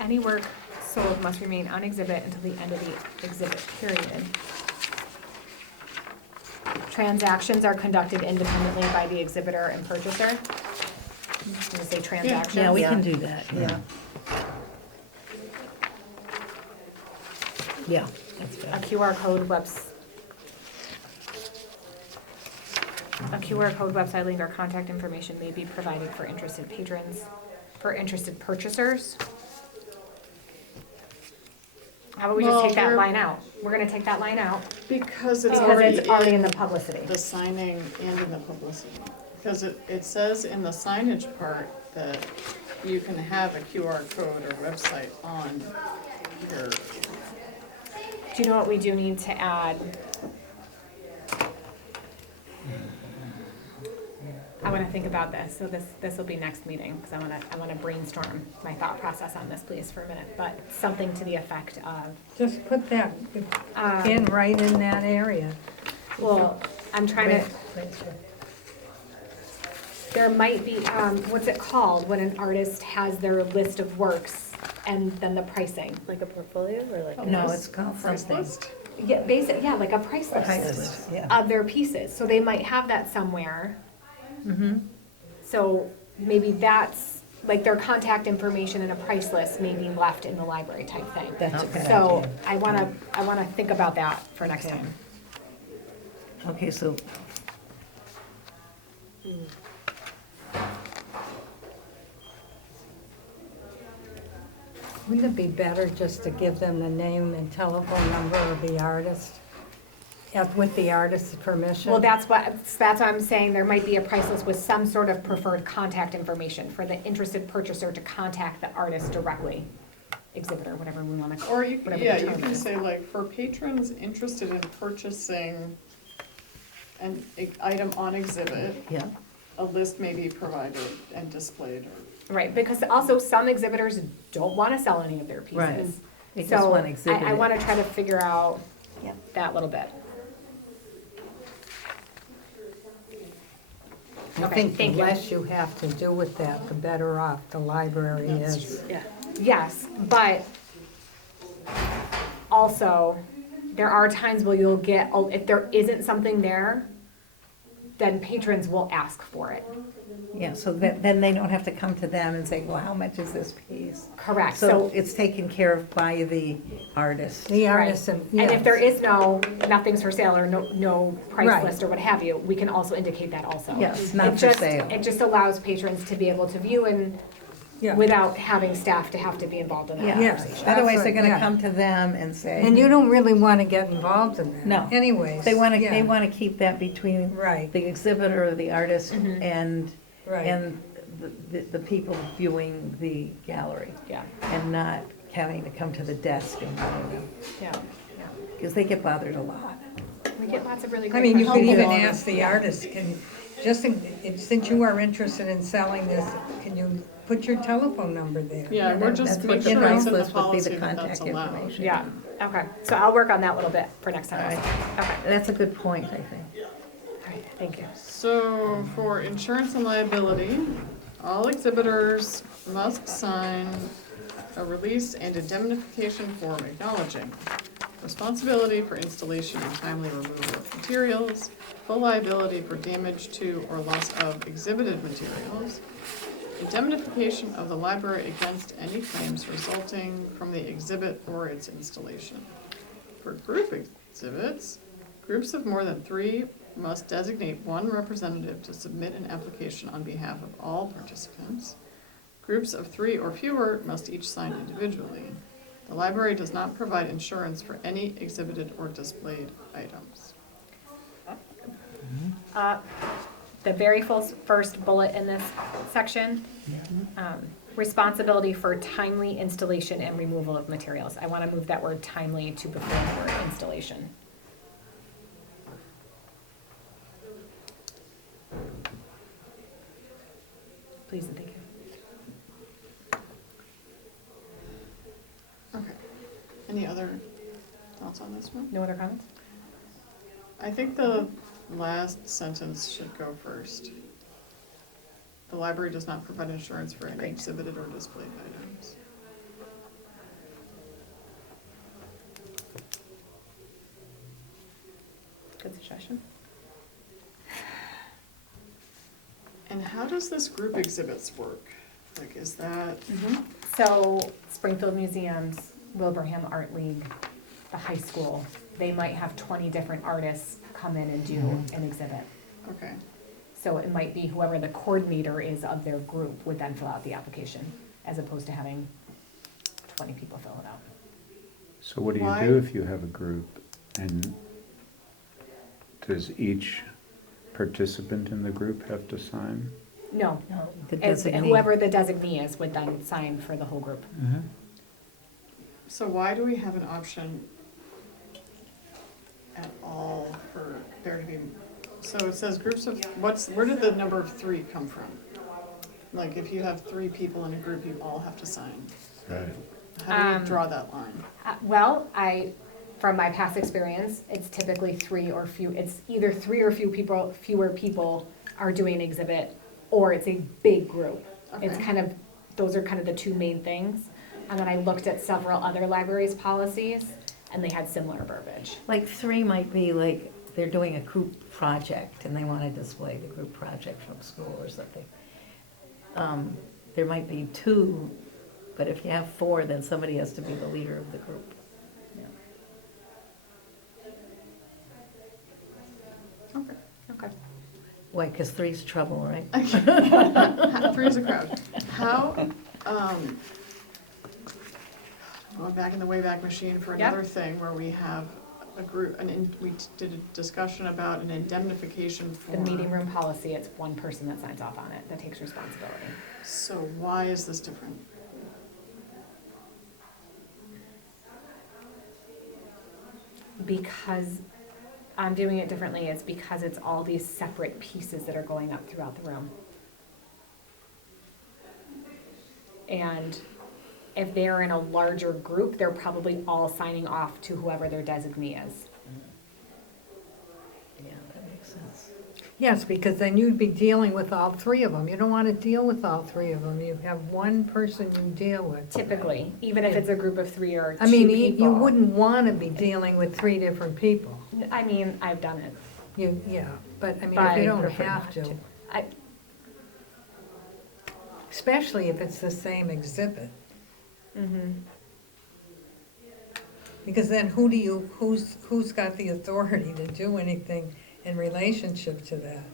Any work sold must remain on exhibit until the end of the exhibit period. Transactions are conducted independently by the exhibitor and purchaser. I'm just gonna say transactions. Yeah, we can do that, yeah. Yeah, that's A better. QR code a QR code website link or contact information may be provided for interested patrons, for interested purchasers. How about we just Well, take that we're- line out? We're gonna take that line out Because it's because it's already in the publicity. the signing and in the publicity. Because it says in the signage part that you can have a QR code or website on your, Do you know what we do need to add? I wanna think about this, so this will be next meeting, because I wanna brainstorm my thought process on this, please, for a minute, but something to the effect of, Just put that um, in right in that area. well, I'm trying to, there might be, what's it called, when an artist has their list of works and then the pricing? Like a portfolio or like? No, it's called price something. list? Yeah, yeah, like a price Price list list. Yeah. of their pieces, so they might have that somewhere. So maybe that's, like their contact information and a price list may be left in the library type thing. That's a Okay. good So idea. I wanna think about that for next time. Okay, so Wouldn't it be better just to give them the name and telephone number of the artist? With the artist's permission? Well, that's why I'm saying there might be a price list with some sort of preferred contact information for the interested purchaser to contact the artist directly, exhibitor, whatever we want to. Or you, whatever yeah, the you term can is. say like, for patrons interested in purchasing an item on exhibit, Yeah, a list may be provided and displayed, or Right, because also some exhibitors don't want to sell any of their pieces. Right. They just want to exhibit So I it. want to try to figure out Yep. that little bit. I Okay, think the thank you. less you have to do with that, the better off the library is. Yes, but also, there are times where you'll get, if there isn't something there, then patrons will ask for it. yeah, so that, then they don't have to come to them and say, well, how much is this piece? Correct, So so, it's taken care of by the artist. The right. artist, And if there is nothing's for sale or no price Right. list or what have you, we can also indicate that also. Yes, not It for just- sale. It just allows patrons to be able to view and Yeah. without having staff to have to be involved in that Yeah, Yes. conversation. otherwise That's they're what- gonna yeah. come to them and say. And you don't really want to get involved in that. No. Anyways. They wanna, yeah. they wanna keep that between Right, the exhibitor or the artist Mhm. and right. the people viewing the gallery, Yeah, and not having to come to the desk and bother them, yeah, because they get bothered a lot. yeah. We get lots of really great I mean, you could questions. even ask the artist, since you are interested in selling this, can you put your telephone number there? yeah, we're just That's what making the sure it's price in the list would be, policy the that that's contact allowed. information. Yeah, okay, so I'll work on that a little bit for next time. All right. also. Okay, That's a good point, I think. all right, thank you. So for insurance and liability, all exhibitors must sign a release and indemnification form acknowledging responsibility for installation and timely removal of materials, full liability for damage to or loss of exhibited materials, indemnification of the library against any claims resulting from the exhibit or its installation. For group exhibits, groups of more than 3 must designate one representative to submit an application on behalf of all participants. Groups of 3 or fewer must each sign individually. The library does not provide insurance for any exhibited or displayed items. The very first bullet in this section, responsibility for timely installation and removal of materials. I want to move that word timely to before the word installation. Please and thank you. Okay. Any other thoughts on this one? No other comments? I think the last sentence should go first. The library does not provide insurance for any Great. exhibited or displayed items. Good suggestion. And how does this group exhibits work? Like, is that, So Springfield Museums, Wilbraham Art League, the high school, they might have 20 different artists come in and do an exhibit. okay, So it might be whoever the coordinator is of their group would then fill out the application, as opposed to having 20 people fill it out. So what do you Why- do if you have a group and does each participant in the group have to sign? No, No, the as designee. whoever the designee is would then sign for the whole group. so why do we have an option at all for there to be, so it says groups of, where did the number of 3 come from? Like, if you have 3 people in a group, you all have to sign. Right. How do you draw that line? Well, from my past experience, it's typically 3 or few, it's either 3 or fewer people are doing an exhibit, or it's a big group. It's Okay. kind of, those are kind of the 2 main things. And then I looked at several other libraries' policies, and they had similar verbiage. Like 3 might be like, they're doing a group project and they want to display the group project from school or something. There might be 2, but if you have 4, then somebody has to be the leader of the group. Okay. Okay. Why, because three's trouble, right? Three's a crowd. How, going back in the Wayback Machine for Yep. another thing where we have a group, we did a discussion about an indemnification for. The meeting room policy, it's one person that signs off on it, that takes responsibility. So why is this different? Because I'm doing it differently, it's because it's all these separate pieces that are going up throughout the room. And if they're in a larger group, they're probably all signing off to whoever their designee is. Yeah, that makes sense. Yes, because then you'd be dealing with all three of them. You don't want to deal with all three of them. You have one person you deal with. Typically, even if it's a group of 3 or 2 I mean, people. you wouldn't want to be dealing with 3 different people. I mean, I've done it. Yeah, but I mean, But if you I don't prefer have not to, to. I, especially if it's the same exhibit. mhm. Because then who's got the authority to do anything in relationship to that?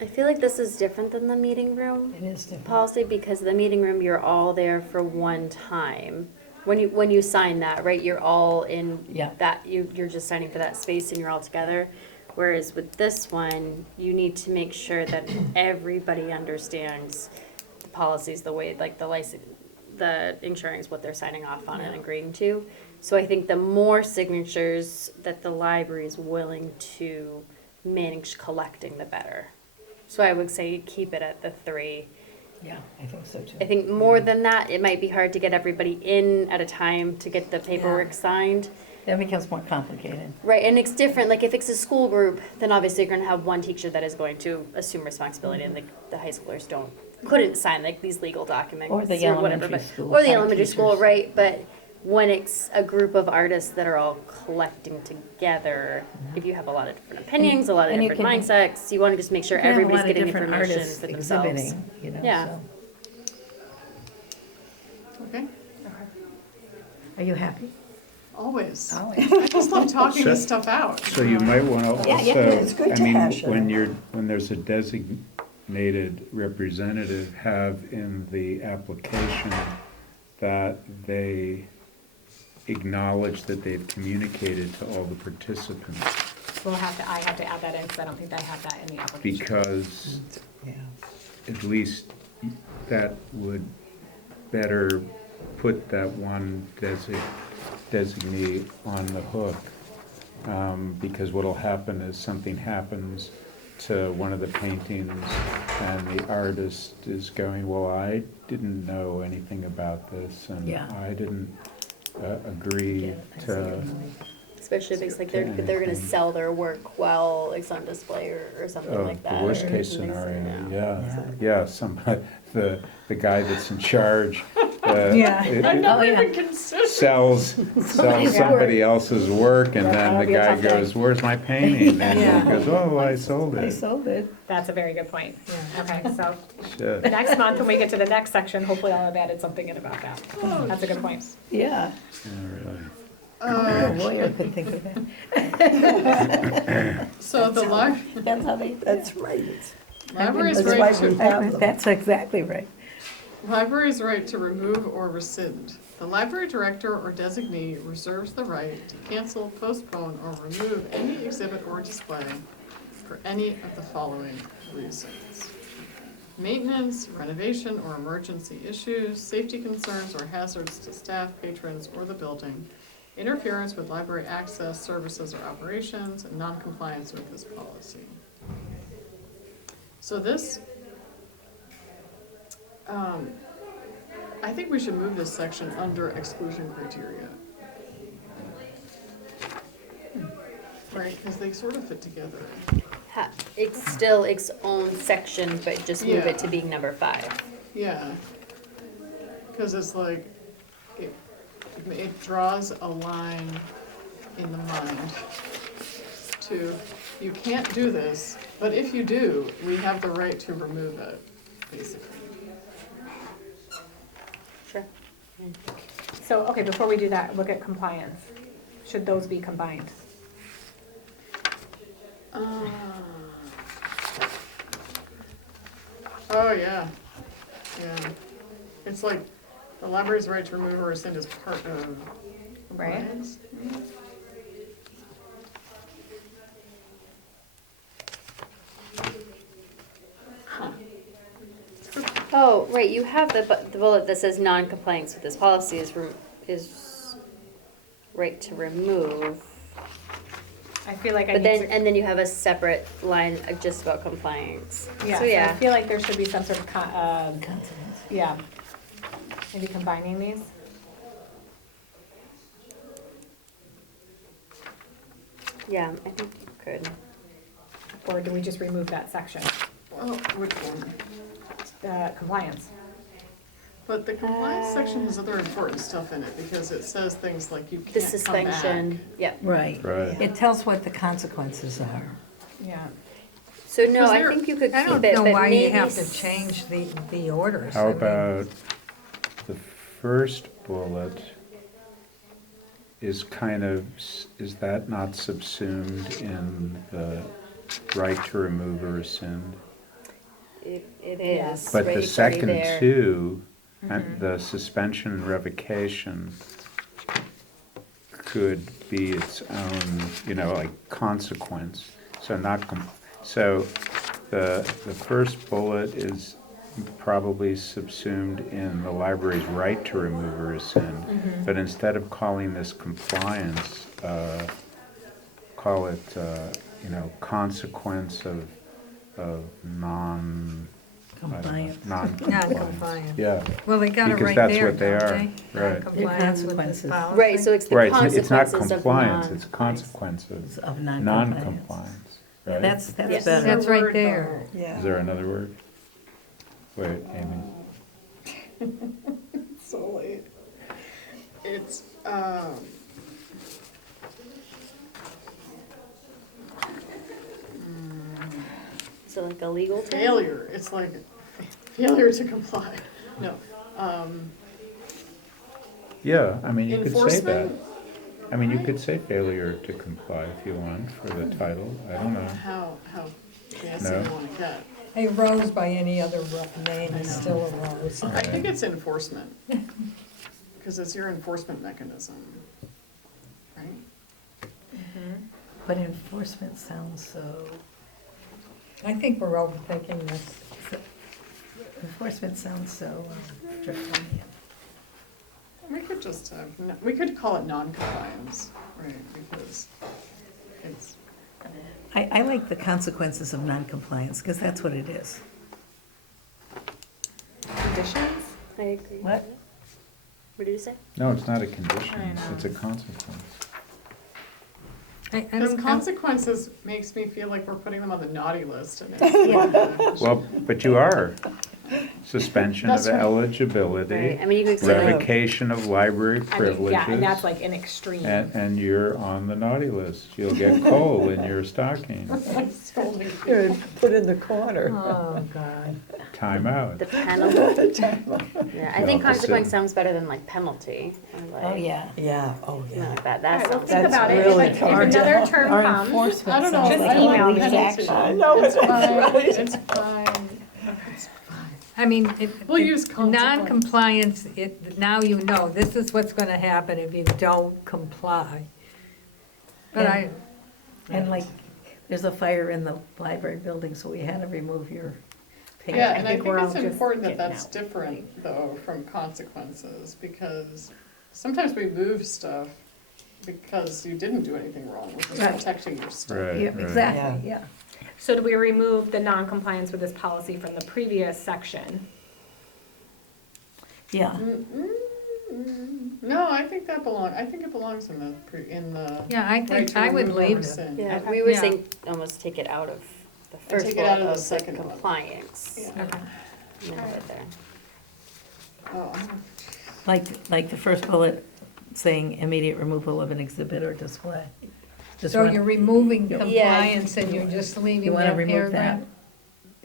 I feel like this is different than the meeting room It is different. policy because the meeting room, you're all there for one time. When you sign that, right, you're all in Yeah. that, you're just signing for that space and you're all together. Whereas with this one, you need to make sure that everybody understands the policies, the way, like the license, the insurance, what they're signing off on and agreeing to. So I think the more signatures that the library is willing to manage collecting, the better. So I would say keep it at the 3. Yeah, I think so too. I think more than that, it might be hard to get everybody in at a time to get the paperwork signed. That becomes more complicated. Right, and it's different, like if it's a school group, then obviously you're gonna have one teacher that is going to assume responsibility and the high schoolers couldn't sign like these legal documents Or the whatever, elementary but- school Or the art elementary school, teachers. right, but when it's a group of artists that are all collecting together, if you have a lot of different opinions, a lot of and you different can- mindsets, you wanna just make sure You can have a everybody's lot of getting different information artists for themselves. exhibiting, you know, Yeah. so. Okay, Are you happy? always. Always. I just love talking this stuff out. So you might want to Yeah, yeah, it's good also, to I mean, hash it out. when there's a designated representative, have in the application that they acknowledge that they've communicated to all the participants. I have to add that in because I don't think I have that in the application. Because Yeah. at least that would better put that one designee on the hook. Because what'll happen is something happens to one of the paintings and the artist is going, well, I didn't know anything about this and Yeah. I didn't agree Yeah, I see to. what you mean. Especially if it's like they're gonna anything. sell their work while it's on display or something like The that. worst or case something, scenario, yeah. yeah, somebody, the guy that's in charge, Yeah. I never Oh, yeah. even considered. sells somebody else's work, and then that'll the be a guy tough day. goes, "Where's my painting?" And Yeah. he goes, "Oh, I sold I it." sold it. That's a very good point. Okay, so Shit. next month when we get to the next section, hopefully I'll have added something in about that. That's a good point. Yeah. Yeah, really. A lawyer could think of that. So the That's how they. That's right. library's That's right why we to, have them. That's exactly right. library's right to remove or rescind. The library director or designee reserves the right to cancel, postpone, or remove any exhibit or display for any of the following reasons: maintenance, renovation, or emergency issues, safety concerns or hazards to staff, patrons, or the building, interference with library access, services, or operations, and non-compliance with this policy. So this, I think we should move this section under exclusion criteria. Right, because they sort of fit together. It's still its own section, but just move Yeah. it to being number 5. Yeah. Because it's like, it draws a line in the mind to, you can't do this, but if you do, we have the right to remove it, basically. Sure. So, okay, before we do that, look at compliance. Should those be combined? Oh, yeah, yeah. It's like the library's right to remove or rescind is part of Right. compliance. Huh. Oh, right, you have the bullet that says non-compliance with this policy is right to remove. I feel like I But need then, to, and then you have a separate line just about compliance. yeah, So so I yeah, feel like there should be some sort of, yeah. Maybe combining these? yeah, I think you could. Or do we just remove that section? Well, which one? Compliance. But the compliance section has other important stuff in it because it says things like you The can't come back. suspension, yep. Right. Right. It tells what the consequences are. Yeah. So no, Was I there- think you could I keep don't it, know but why maybe. you have to change the orders. How I mean, about the first bullet is kind of, is that not subsumed in the right to remove or rescind? It Yes. is. But right, the it's already second there. two, and the suspension and revocation could be its own, like consequence. So so the first bullet is probably subsumed in the library's right to remove or rescind. But instead of calling this compliance, call it, consequence of Compliance. non-compliance. Non-compliance. Yeah, Well, they got it because right that's there, what they don't are, they? right. Non-compliance with this Consequences. policy. Right, so it's the Right, it's not consequences of compliance, it's non-compliance. consequences Of of non-compliance. non-compliance, right? That's Yes. better. That's right Word, there. though. Yeah. Is there another word? Wait, Amy. So late. It's, So like a legal term? failure, it's like failure to comply. No, Yeah, I mean, you could say that. enforcement, I mean, you could say failure to comply if you want for the title, I don't know. how fancy No. you wanna get. A rose by any other name is still a rose. I think it's enforcement, because it's your enforcement mechanism, right? But enforcement sounds so, I think we're overthinking this. enforcement sounds so draconian. We could just have, we could call it non-compliance, right, because it's, I like the consequences of noncompliance, because that's what it is. Conditions? I agree. What? What did you say? No, it's not a I condition, know. it's a consequence. I because don't, consequences makes me feel like we're putting them on the naughty list and it's. Well, but you are. Suspension of That's right. eligibility, Right, I mean, you could say like, revocation of library I mean, privileges. yeah, and that's like an extreme. And you're on the naughty list. You'll get coal in your stocking. Here, put in the corner. oh, God. Time out. the penalty. Yeah, I think Opposite. consequence sounds better than like penalty. Or like, Oh, yeah. Yeah, oh, something yeah. like that, All that right, well, sounds. think That's about it. really If hard. another term Our comes, enforcement I don't know, sounds Just like I like email me. police penalty. action. I know, It's that's fine, right. it's fine. It's fine. I mean, We'll use consequence. non-compliance, now you know, this is what's gonna happen if you don't comply. But I, And like, there's a fire in the library building, so we had to remove your paper. Yeah, and I think think we're all it's just important that getting that's out. different, though, from consequences, because sometimes we move stuff because you didn't do anything wrong, which is Right. protecting your stuff. Right, Yeah, right. exactly, yeah. so do we remove the non-compliance with this policy from the previous section? Yeah. No, I think that I think it belongs in the. yeah, I right think to I would remove or leave it. rescind. Yeah, Okay. we were Yeah. saying almost take it out of the first take it bullet out of the of the second one. compliance. Yeah. Okay. And then put it there. Oh, Like the first bullet saying immediate removal of an exhibit or display. Just So want- you're removing Yeah. compliance and you're just You leaving wanna that remove that? paragraph?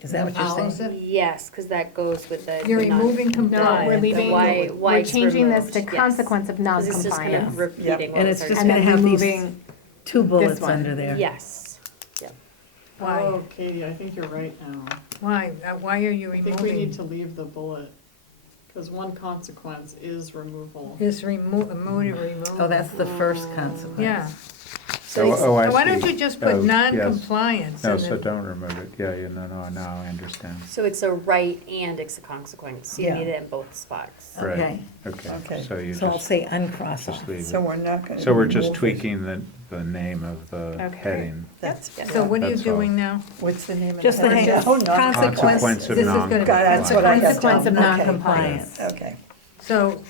Is that what you're Follows saying? it? Yes, because that goes with the. You're the non- removing No, compliance. we're leaving, why we're it's changing this to removed, yes. consequence of 'Cause it's just kind of non-compliance. repeating what And was it's just And gonna then have these removing, two bullets one. under there. Yes, Why? Oh, Katie, I think you're right now. Why are you I think we need removing? to leave the bullet, because one consequence is removal. Is removed. Oh, that's the first consequence. Yeah. I Why don't see. you just put Oh, yes. non-compliance? No, in so it? don't remove it. Yeah, no, now I understand. So it's a right and it's a consequence. So you Yeah. need it in both spots. Right. Okay, Okay, Okay. so you so I'll just, say uncross just off. leave So it. we're not going to. So we're just tweaking the name of the Okay. heading. That's. So what are you That's all. doing now? What's the name of Just the heading? hang- Oh, no. consequence. Consequence of This is gonna be- God, that's what I had Consequence done. of Okay. non-compliance. Okay. So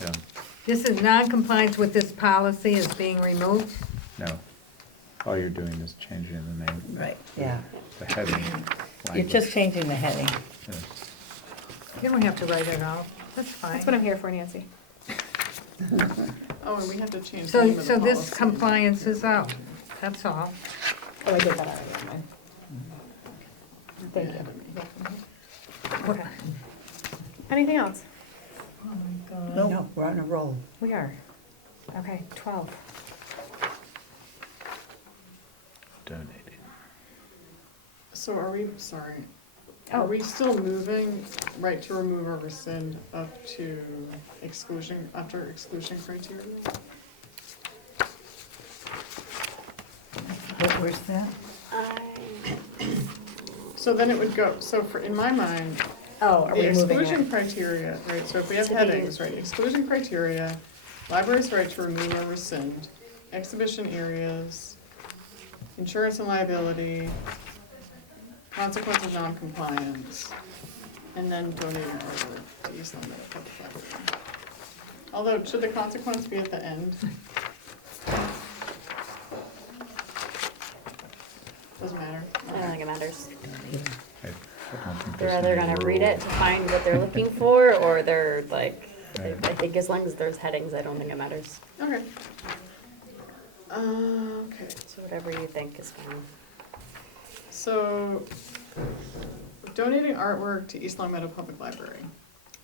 Yeah, this is non-compliance with this policy is being removed? no. All you're doing is changing the name, Right. Yeah. the heading. You're just changing the heading. Yes. You don't have to write it all. That's fine. That's what I'm here for, Nancy. Oh, and we have to change the name So, of so the this policy. compliance is out. That's all. Oh, I did that already, never mind. Thank you. Okay. Anything else? No, we're on a roll. We are. Okay, 12. Donating. So are we, sorry, Oh. are we still moving right to remove or rescind up to exclusion, after exclusion criteria? Where's that? So then it would go, so for, in my mind, Oh, are the we moving exclusion it? criteria, right, so if we have To be- headings, right, exclusion criteria, library's right to remove or rescind, exhibition areas, insurance and liability, consequence of non-compliance, and then donating artwork to East Long Meadow Public Library. Although, should the consequence be at the end? Doesn't matter. I don't think it matters. I don't think They're there's either any gonna read rule. it to find what they're looking for, or they're like, Right. I think as long as there's headings, I don't think it matters. Okay. Okay, So whatever you think is fine. so donating artwork to East Long Meadow Public Library.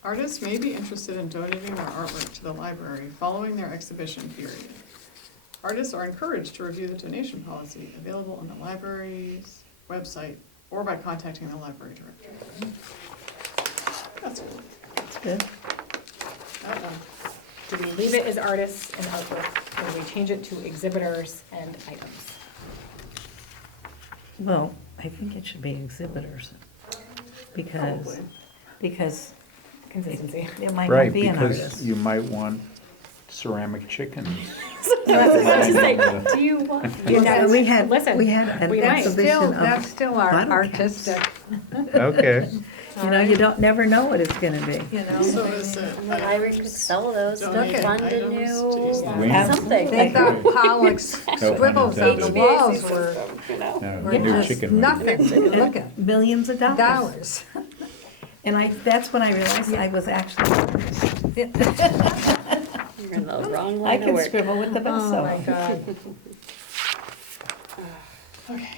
Artists may be interested in donating their artwork to the library following their exhibition period. Artists are encouraged to review the donation policy available on the library's website or by contacting the library director. That's good. That's good. That one. Do we leave it as artists and artwork, or do we change it to exhibitors and items? Well, I think it should be exhibitors. Probably. Because Consistency. it might Right, not be an because artist. you might want ceramic chickens. Do you want? We had, Listen, we had an we might. exhibition That's of, still bottle artistic, Okay, you know, you don't never know what it's gonna be. you know? So is it And the library could sell those, Donate to fund a items to East Long new Meadow. something. They thought Pollock's No scribbles on the intended. walls were no, were new just chicken. nothing to look at. Millions of dollars. Dollars. And that's when I realized I was actually, You're in the wrong I line of can work. scribble with the best Oh, my of them. God. Okay.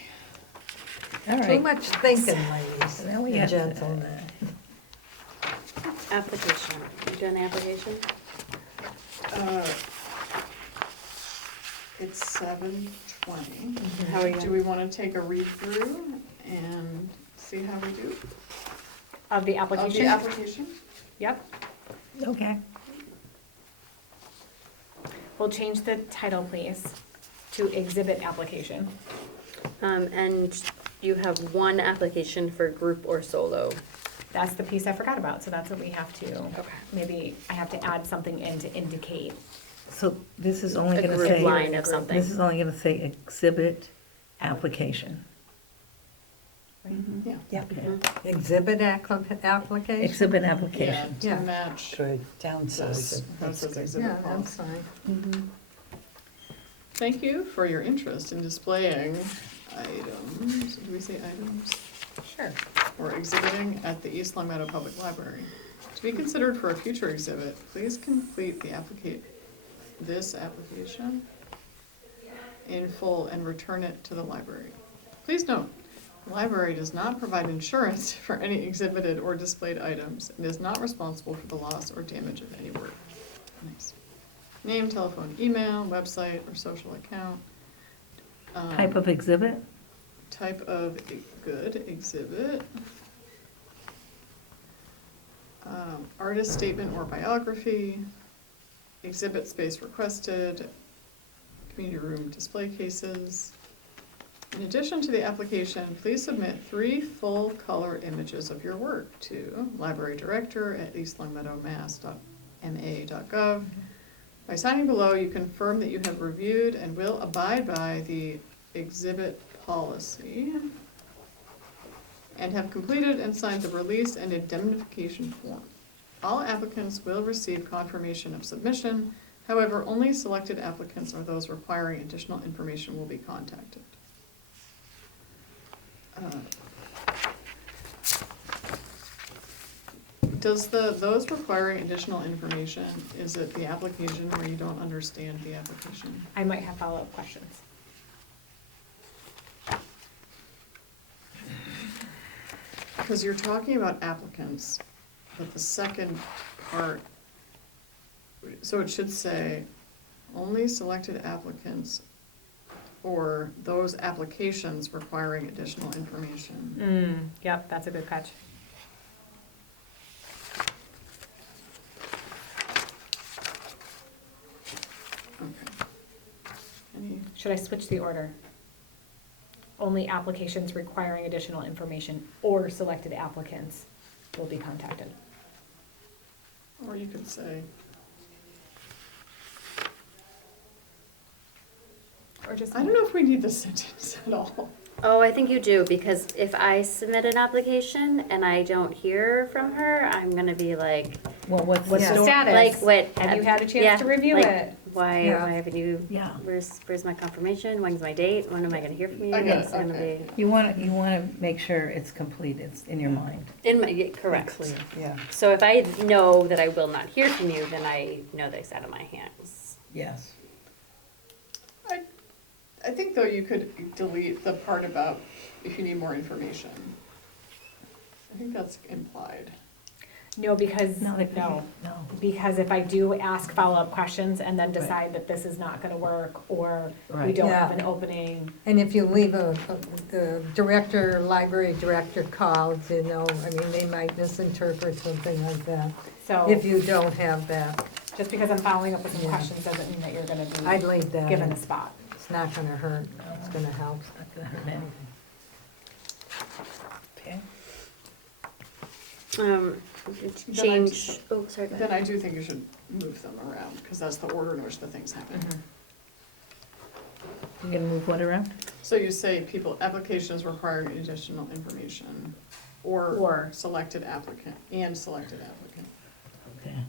All Too right. much thinking, ladies Now we and have to- gentlemen. Application. You doing the application? It's 7:20. How are you Do doing? we want to take a read through and see how we do? Of the Of the application? application? Yep. Okay. We'll change the title, please, to exhibit application. And you have one application for group or solo. That's the piece I forgot about, so that's what we have to, Okay. maybe I have to add something in to indicate. So this is only A gonna group say, line of something. this is only gonna say exhibit application. Yeah. Yeah, Exhibit application? Exhibit Yeah, application. to Yeah. match good, downsize this. it. How it That's says good. exhibit Yeah, that's policy. fine. Thank you for your interest in displaying items, do we say items? Sure. Or exhibiting at the East Long Meadow Public Library. To be considered for a future exhibit, please complete the this application in full and return it to the library. Please note, the library does not provide insurance for any exhibited or displayed items and is not responsible for the loss or damage of any work. Nice. Name, telephone, email, website, or social account. Type of exhibit? type of good exhibit, artist statement or biography, exhibit space requested, community room display cases. In addition to the application, please submit 3 full-color images of your work to library director at eastlongmeadowmass.ma.gov. By signing below, you confirm that you have reviewed and will abide by the exhibit policy and have completed and signed the release and indemnification form. All applicants will receive confirmation of submission. However, only selected applicants or those requiring additional information will be contacted. Does those requiring additional information, is it the application where you don't understand the application? I might have follow-up questions. Because you're talking about applicants, but the second part, so it should say, only selected applicants or those applications requiring additional information. Yep, that's a good catch. Okay. Any, Should I switch the order? Only applications requiring additional information or selected applicants will be contacted. or you could say, Or just. I don't know if we need this sentence at all. Oh, I think you do, because if I submit an application and I don't hear from her, I'm gonna be like, Well, what's What's the the, status? like, what? Have you had a yeah, chance to review like, it? Why Yeah. haven't you, yeah, where's my confirmation? When's my date? When am I gonna hear from you? I get It's it, gonna okay. be, you wanna make sure it's complete, it's in your mind. in my, yeah, correct. Clear, yeah. So if I know that I will not hear from you, then I know that it's out of my hands. Yes. I think though you could delete the part about if you need more information. I think that's implied. No, because, No, no. no. Because if I do ask follow-up questions and then decide that this is not gonna work, or we Right. don't have Yeah. an opening, And if you leave the director, library director called, you know, I mean, they might misinterpret something like that, so, if you don't have that. just because I'm following up with some Yeah. questions doesn't mean that you're gonna I'd be leave that given in. a spot. It's not gonna hurt, it's gonna help. It's not gonna hurt anything. Okay. Change, oh, sorry, go Then ahead. I do think you should move them around, because that's the order in which the things happen. You're gonna move what around? So you say people, applications requiring additional information, or Or. selected applicant, and selected applicant. Okay.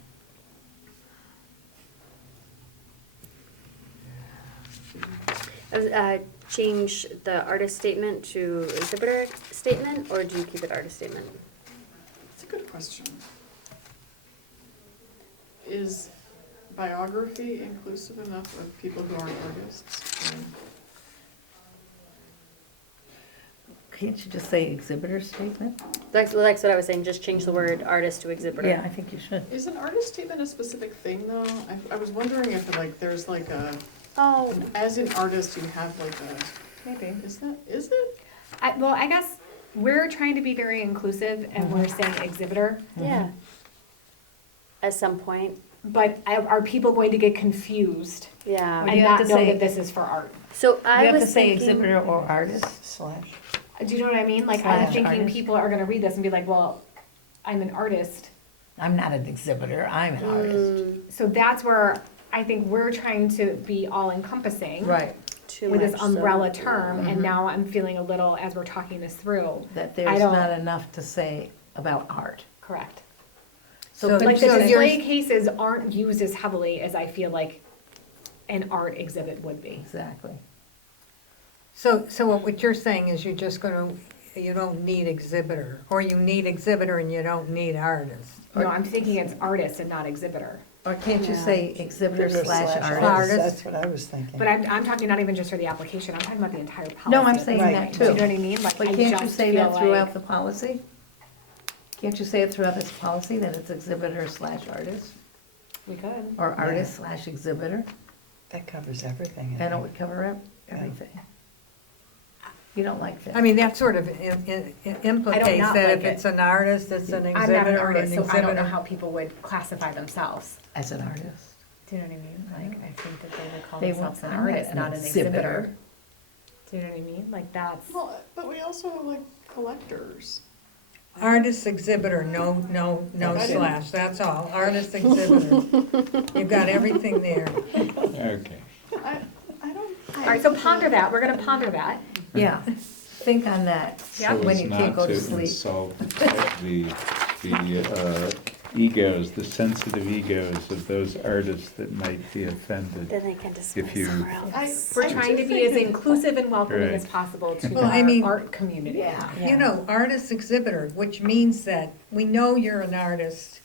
Change the artist statement to exhibitor statement, or do you keep it artist statement? That's a good question. Is biography inclusive enough of people who aren't artists? Can't you just say exhibitor statement? That's what I was saying, just change the word artist to exhibitor. Yeah, I think you should. Is an artist statement a specific thing, though? I was wondering if like there's like a, Oh, as an artist, you have like a, Maybe. is it? Well, I guess we're trying to be very inclusive and we're saying exhibitor, yeah. At some point, but are people going to get confused yeah. you and have not to know say- that this is for art? So You I have to was say thinking, exhibitor or artist. Slash. Do you know what I mean? Like, I'm Slash thinking artist. people are gonna read this and be like, well, I'm an artist. I'm not an exhibitor, I'm an artist. So that's where I think we're trying to be all encompassing. Right. too With this much, so- umbrella term, Mm-hmm. and now I'm feeling a little, as we're talking this through, That I there's don't- not enough to say about art. correct. So couldn't Like, you the say- display cases aren't used as heavily as I feel like an art exhibit would be. Exactly. So what you're saying is you're just gonna, you don't need exhibitor, or you need exhibitor and you don't need artist. No, I'm thinking it's artist and not exhibitor. Or can't you Yeah. say exhibitor slash artist? Artist. That's what I was thinking. But I'm talking not even just for the application, I'm talking about the entire policy. No, I'm saying Right. that Do you know too. what I mean? Like, But I can't you just say feel that throughout like- the policy? Can't you say it throughout this policy that it's exhibitor slash artist? We could. Or artist slash exhibitor? That covers everything. I And it think. would cover everything. You don't like that? I mean, that sort of implicates not that like if it. it's an artist, it's an I'm not an exhibitor or an artist, so I don't know exhibitor. how people would classify themselves. As an artist? Do you know what I mean? Like, I think that they would call They themselves want- an I'm not artist, an not an exhibitor. exhibitor. Do you know what I mean? Like, that's. Well, but we also have like collectors. Artist exhibitor, no I didn't- slash, that's all, artist exhibitor. You've got everything there. Okay. I don't. All right, so ponder that. We're gonna ponder that. Yeah, think on that Yeah. when So you as can't not go to to sleep. insult the egos, the sensitive egos of those artists that might be offended. Then they can display If you- somewhere else. We're trying to be as inclusive and welcoming Right. as possible to Well, I mean- our art community. Yeah. You know, artist exhibitor, which means that we know you're an artist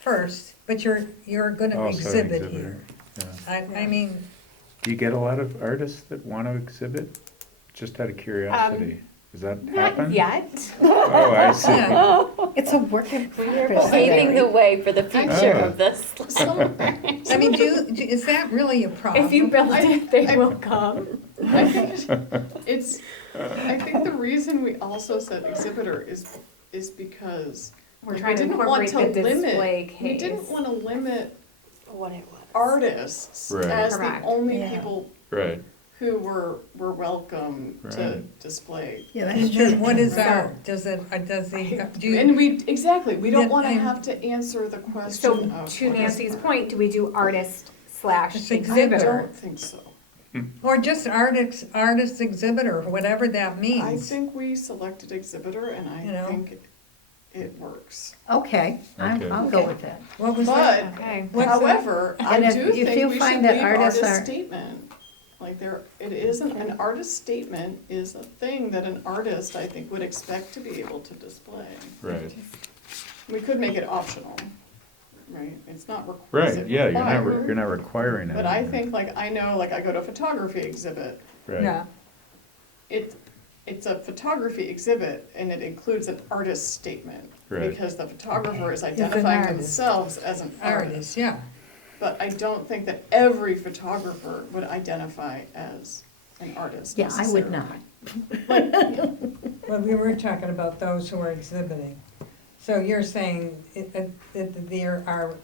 first, but you're gonna Also an exhibit exhibitor, here. yeah. I mean, Do you get a lot of artists that want to exhibit? Just out of curiosity. Does that happen? Not yet. Oh, I see. yeah, It's a work in progress. Paving the way for the future Oh. of this. I mean, is that really a problem? If you build it, they will come. I think I think the reason we also said exhibitor is because We're like, trying to we didn't want incorporate to the limit. display case. We didn't want to limit What it was. artists Right. as Correct. the only Yeah. people Right. who were welcome to Right. display. Yeah, And that's then true. what is Right. art? Does the, do you? And we we don't Yeah, want to I'm- have to answer the question So of to what is Nancy's art. point, do we do artist slash It's I exhibitor? don't think so. Or just artist exhibitor, whatever that I means. think we selected exhibitor, and You know? I think it works. Okay, Okay. I'll go with that. What was that? But Okay. What's that? however, I And if- do if think you we find should that leave artists artist are- statement. Like it isn't, an artist statement is a thing that an artist, I think, would expect to be able to display. Right. We could make it optional, right? It's not Right, requisite. yeah, you're required, not requiring it. But I think, I know, I go to a photography exhibit, Right. Yeah, it's a photography exhibit and it includes an artist statement. Right. Because the photographer is an identifying artist. themselves as an artist, artist. yeah. But I don't think that every photographer would identify as an artist. Yeah, I would necessarily. not. Well, we were talking about those who are exhibiting. So you're saying that there are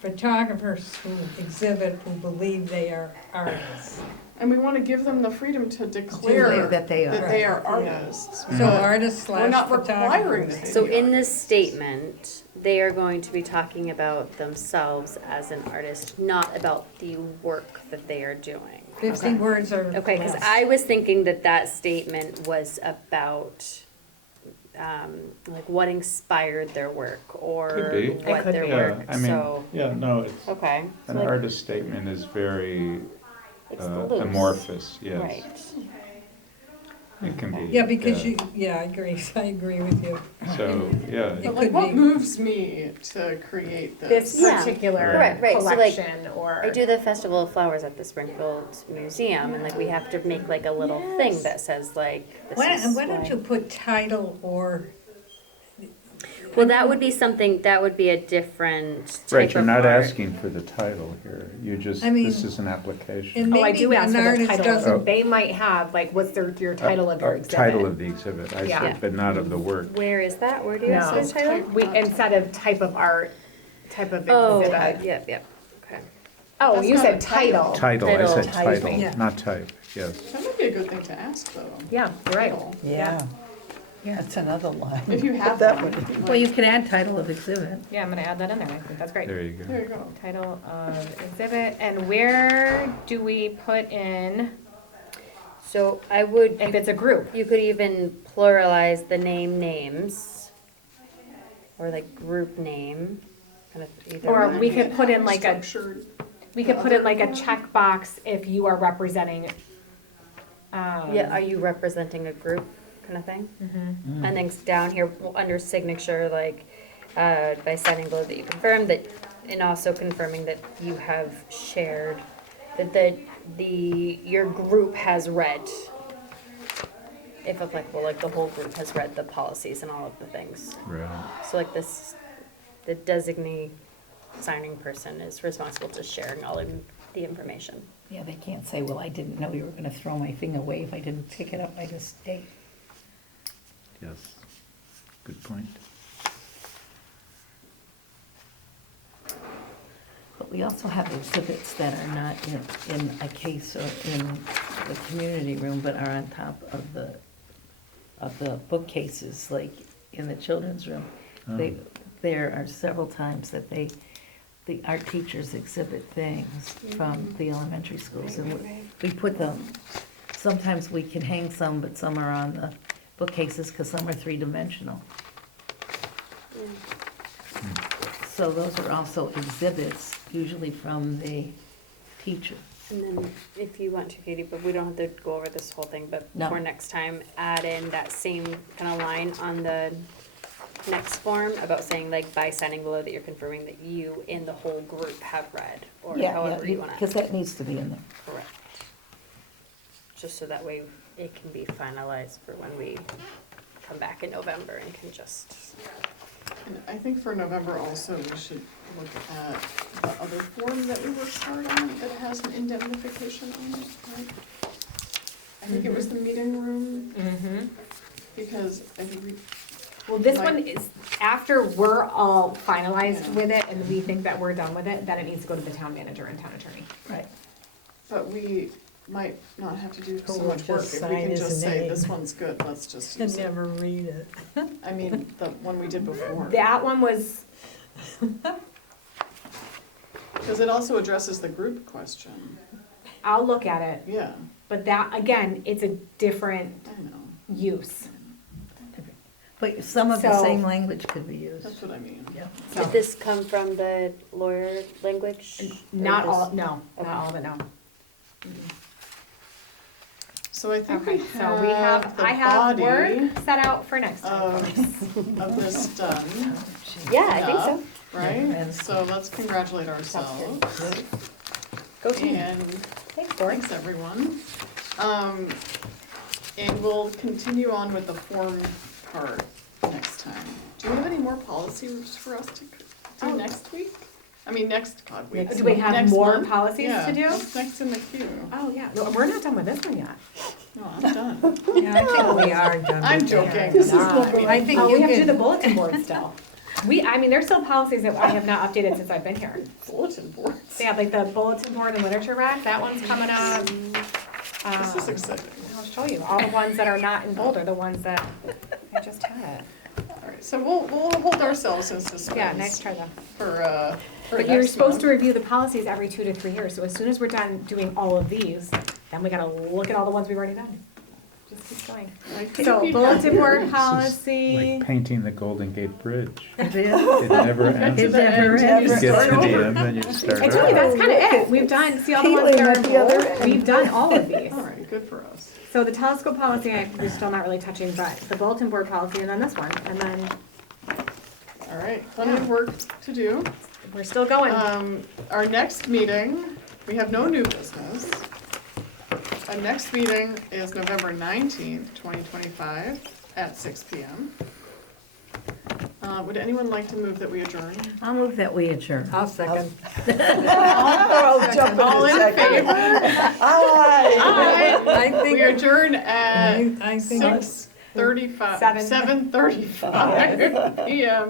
photographers who exhibit who believe they are artists. And we want to give them the freedom to declare that they are. that they are artists. So but artists slash We're not requiring photographers. that they So be in this artists. statement, they are going to be talking about themselves as an artist, not about the work that they are doing. 50 words or Okay, because less. I was thinking that statement was about, like what inspired their work or Could be. It what could their be. Yeah, work, I mean, so, yeah, no, it's, okay. So an like, artist statement is very it's loose. amorphous, yes. Right. It can be. Yeah, because I agree with you. So, yeah, It But like, could what be. moves me to create This this? Yeah. particular Right, so, like, collection or. I do the Festival of Flowers at the Springfield Museum, and like we have to make like a little thing that says like, this is Why don't you put title or, Well, that would be something, that would be a different type right, you're of not art. asking for the title here, you just, I mean, this is an application. and Oh, I maybe do ask an for the artist title. doesn't, Oh. They might have, like, what's your title of your exhibit? Title of the exhibit, I Yeah. see, but not of the work. Where is that? Where do you No, ask for the title? we, instead of type of art, type of Oh, exhibit. yep, okay. Oh, That's you not said a title. title. Title, I said Title. title, Yeah. not type, yes. That might be a good thing to ask, though. Yeah, you're right. Title. Yeah, Yeah. that's another line. If you have That one. would- if you Well, you like. can add title of exhibit. Yeah, I'm gonna add that in there. I think that's great. There you go. There you go. Title of exhibit, and where do we put in, So I would, if it's a group? you could even pluralize the names, or like group name, kind of either Or one. we could put in like a, Structured. we could put in like a checkbox if you are representing. Yeah, are you representing a group kind of thing? And then down here, under signature, like, by signing below that you confirm that, and also confirming that you have shared, that your group has read, if applicable, like the whole group has read the policies and all of the things. Right, So like this, the designee signing person is responsible to sharing all the information. Yeah, they can't say, well, I didn't know you were gonna throw my thing away if I didn't pick it up by mistake. Yes, good point. But we also have exhibits that are not in a case or in the community room, but are on top of the bookcases, like in the children's room. They, there are several times that the art teachers exhibit things from the elementary schools, and we put them, sometimes we can hang some, but some are on the bookcases, because some are three-dimensional. So those are also exhibits, usually from the teacher. And then if you want to, Katie, but we don't have to go over this whole thing, but No. for next time, add in that same kind of line on the next form about saying like by signing below that you're confirming that you in the whole group have read, or however you want Because to. that needs to be in there. Correct. Just so that way it can be finalized for when we come back in November and can just. And I think for November also, we should look at the other form that we worked hard on that has an indemnification on it, right? I think it was the meeting room, Mm-hmm. because I think we, Well, this Like- one is, after we're all finalized Yeah. with it and we think that we're done with it, then it needs to go to the town manager and town attorney. Right. but we might not have to do Who so will much work just if we sign can his just say, name. this one's good, let's just And use it. never read it. I mean, the one we did before. That one was, Because it also addresses the group question. I'll look at it, Yeah, but that, again, it's a different I know, use. But some of the So- same language could be used. that's what I mean. Yeah. So, Did this come from the lawyer language? Or not this- all, no, Okay. not all of it, no. So I think Okay, we so we have, the I have body word set out for next time. of this done, Yeah, I think so. enough, right? Yeah. So let's congratulate ourselves. Go team. And Thanks, Cory. thanks, everyone. And we'll continue on with the form part next time. Do you have any more policies for us to do next week? I mean, next week. Do we have Next more month? policies Yeah, to do? what's next in the queue? Oh, yeah, no, we're not done with this one yet. No, I'm done. Yeah, I think we are done. I'm with joking. that. This is Nah, what we- I think Oh, you we have to do the can, bulletin board still. I mean, there's still policies that I have not updated since I've been here. Bulletin boards. So yeah, like the bulletin board and literature rack, that one's coming up. This is exciting. I'll show you, all the ones that are not in bold are the ones that I just had. All right, so we'll hold ourselves in suspense. Yeah, nice try though. For But you're next supposed to month. review the policies every 2 to 3 years, so as soon as we're done doing all of these, then we gotta look at all the ones we've already done. Just keep going. I couldn't So be bulletin board happier. This is policy. like painting the Golden Gate Bridge. It is. It never ends. It never You ends. get to the end, then you start I told you, over. that's kinda it, we've done, see all the ones that are in Healing at the other bold? end. We've done all of these. All right, good for us. So the telescope policy, we're still not really touching, but the bulletin board policy and then this one, and then All right, plenty of work to do. we're still going. Our next meeting, we have no new business. Our next meeting is November 19th, 2025, at 6 PM. Would anyone like to move that we adjourn? I'll move that we adjourn. I'll second. I'll jump in All a in second. favor? Aye. I think, We adjourn at I think. 6:35, Seven. 7:35 PM.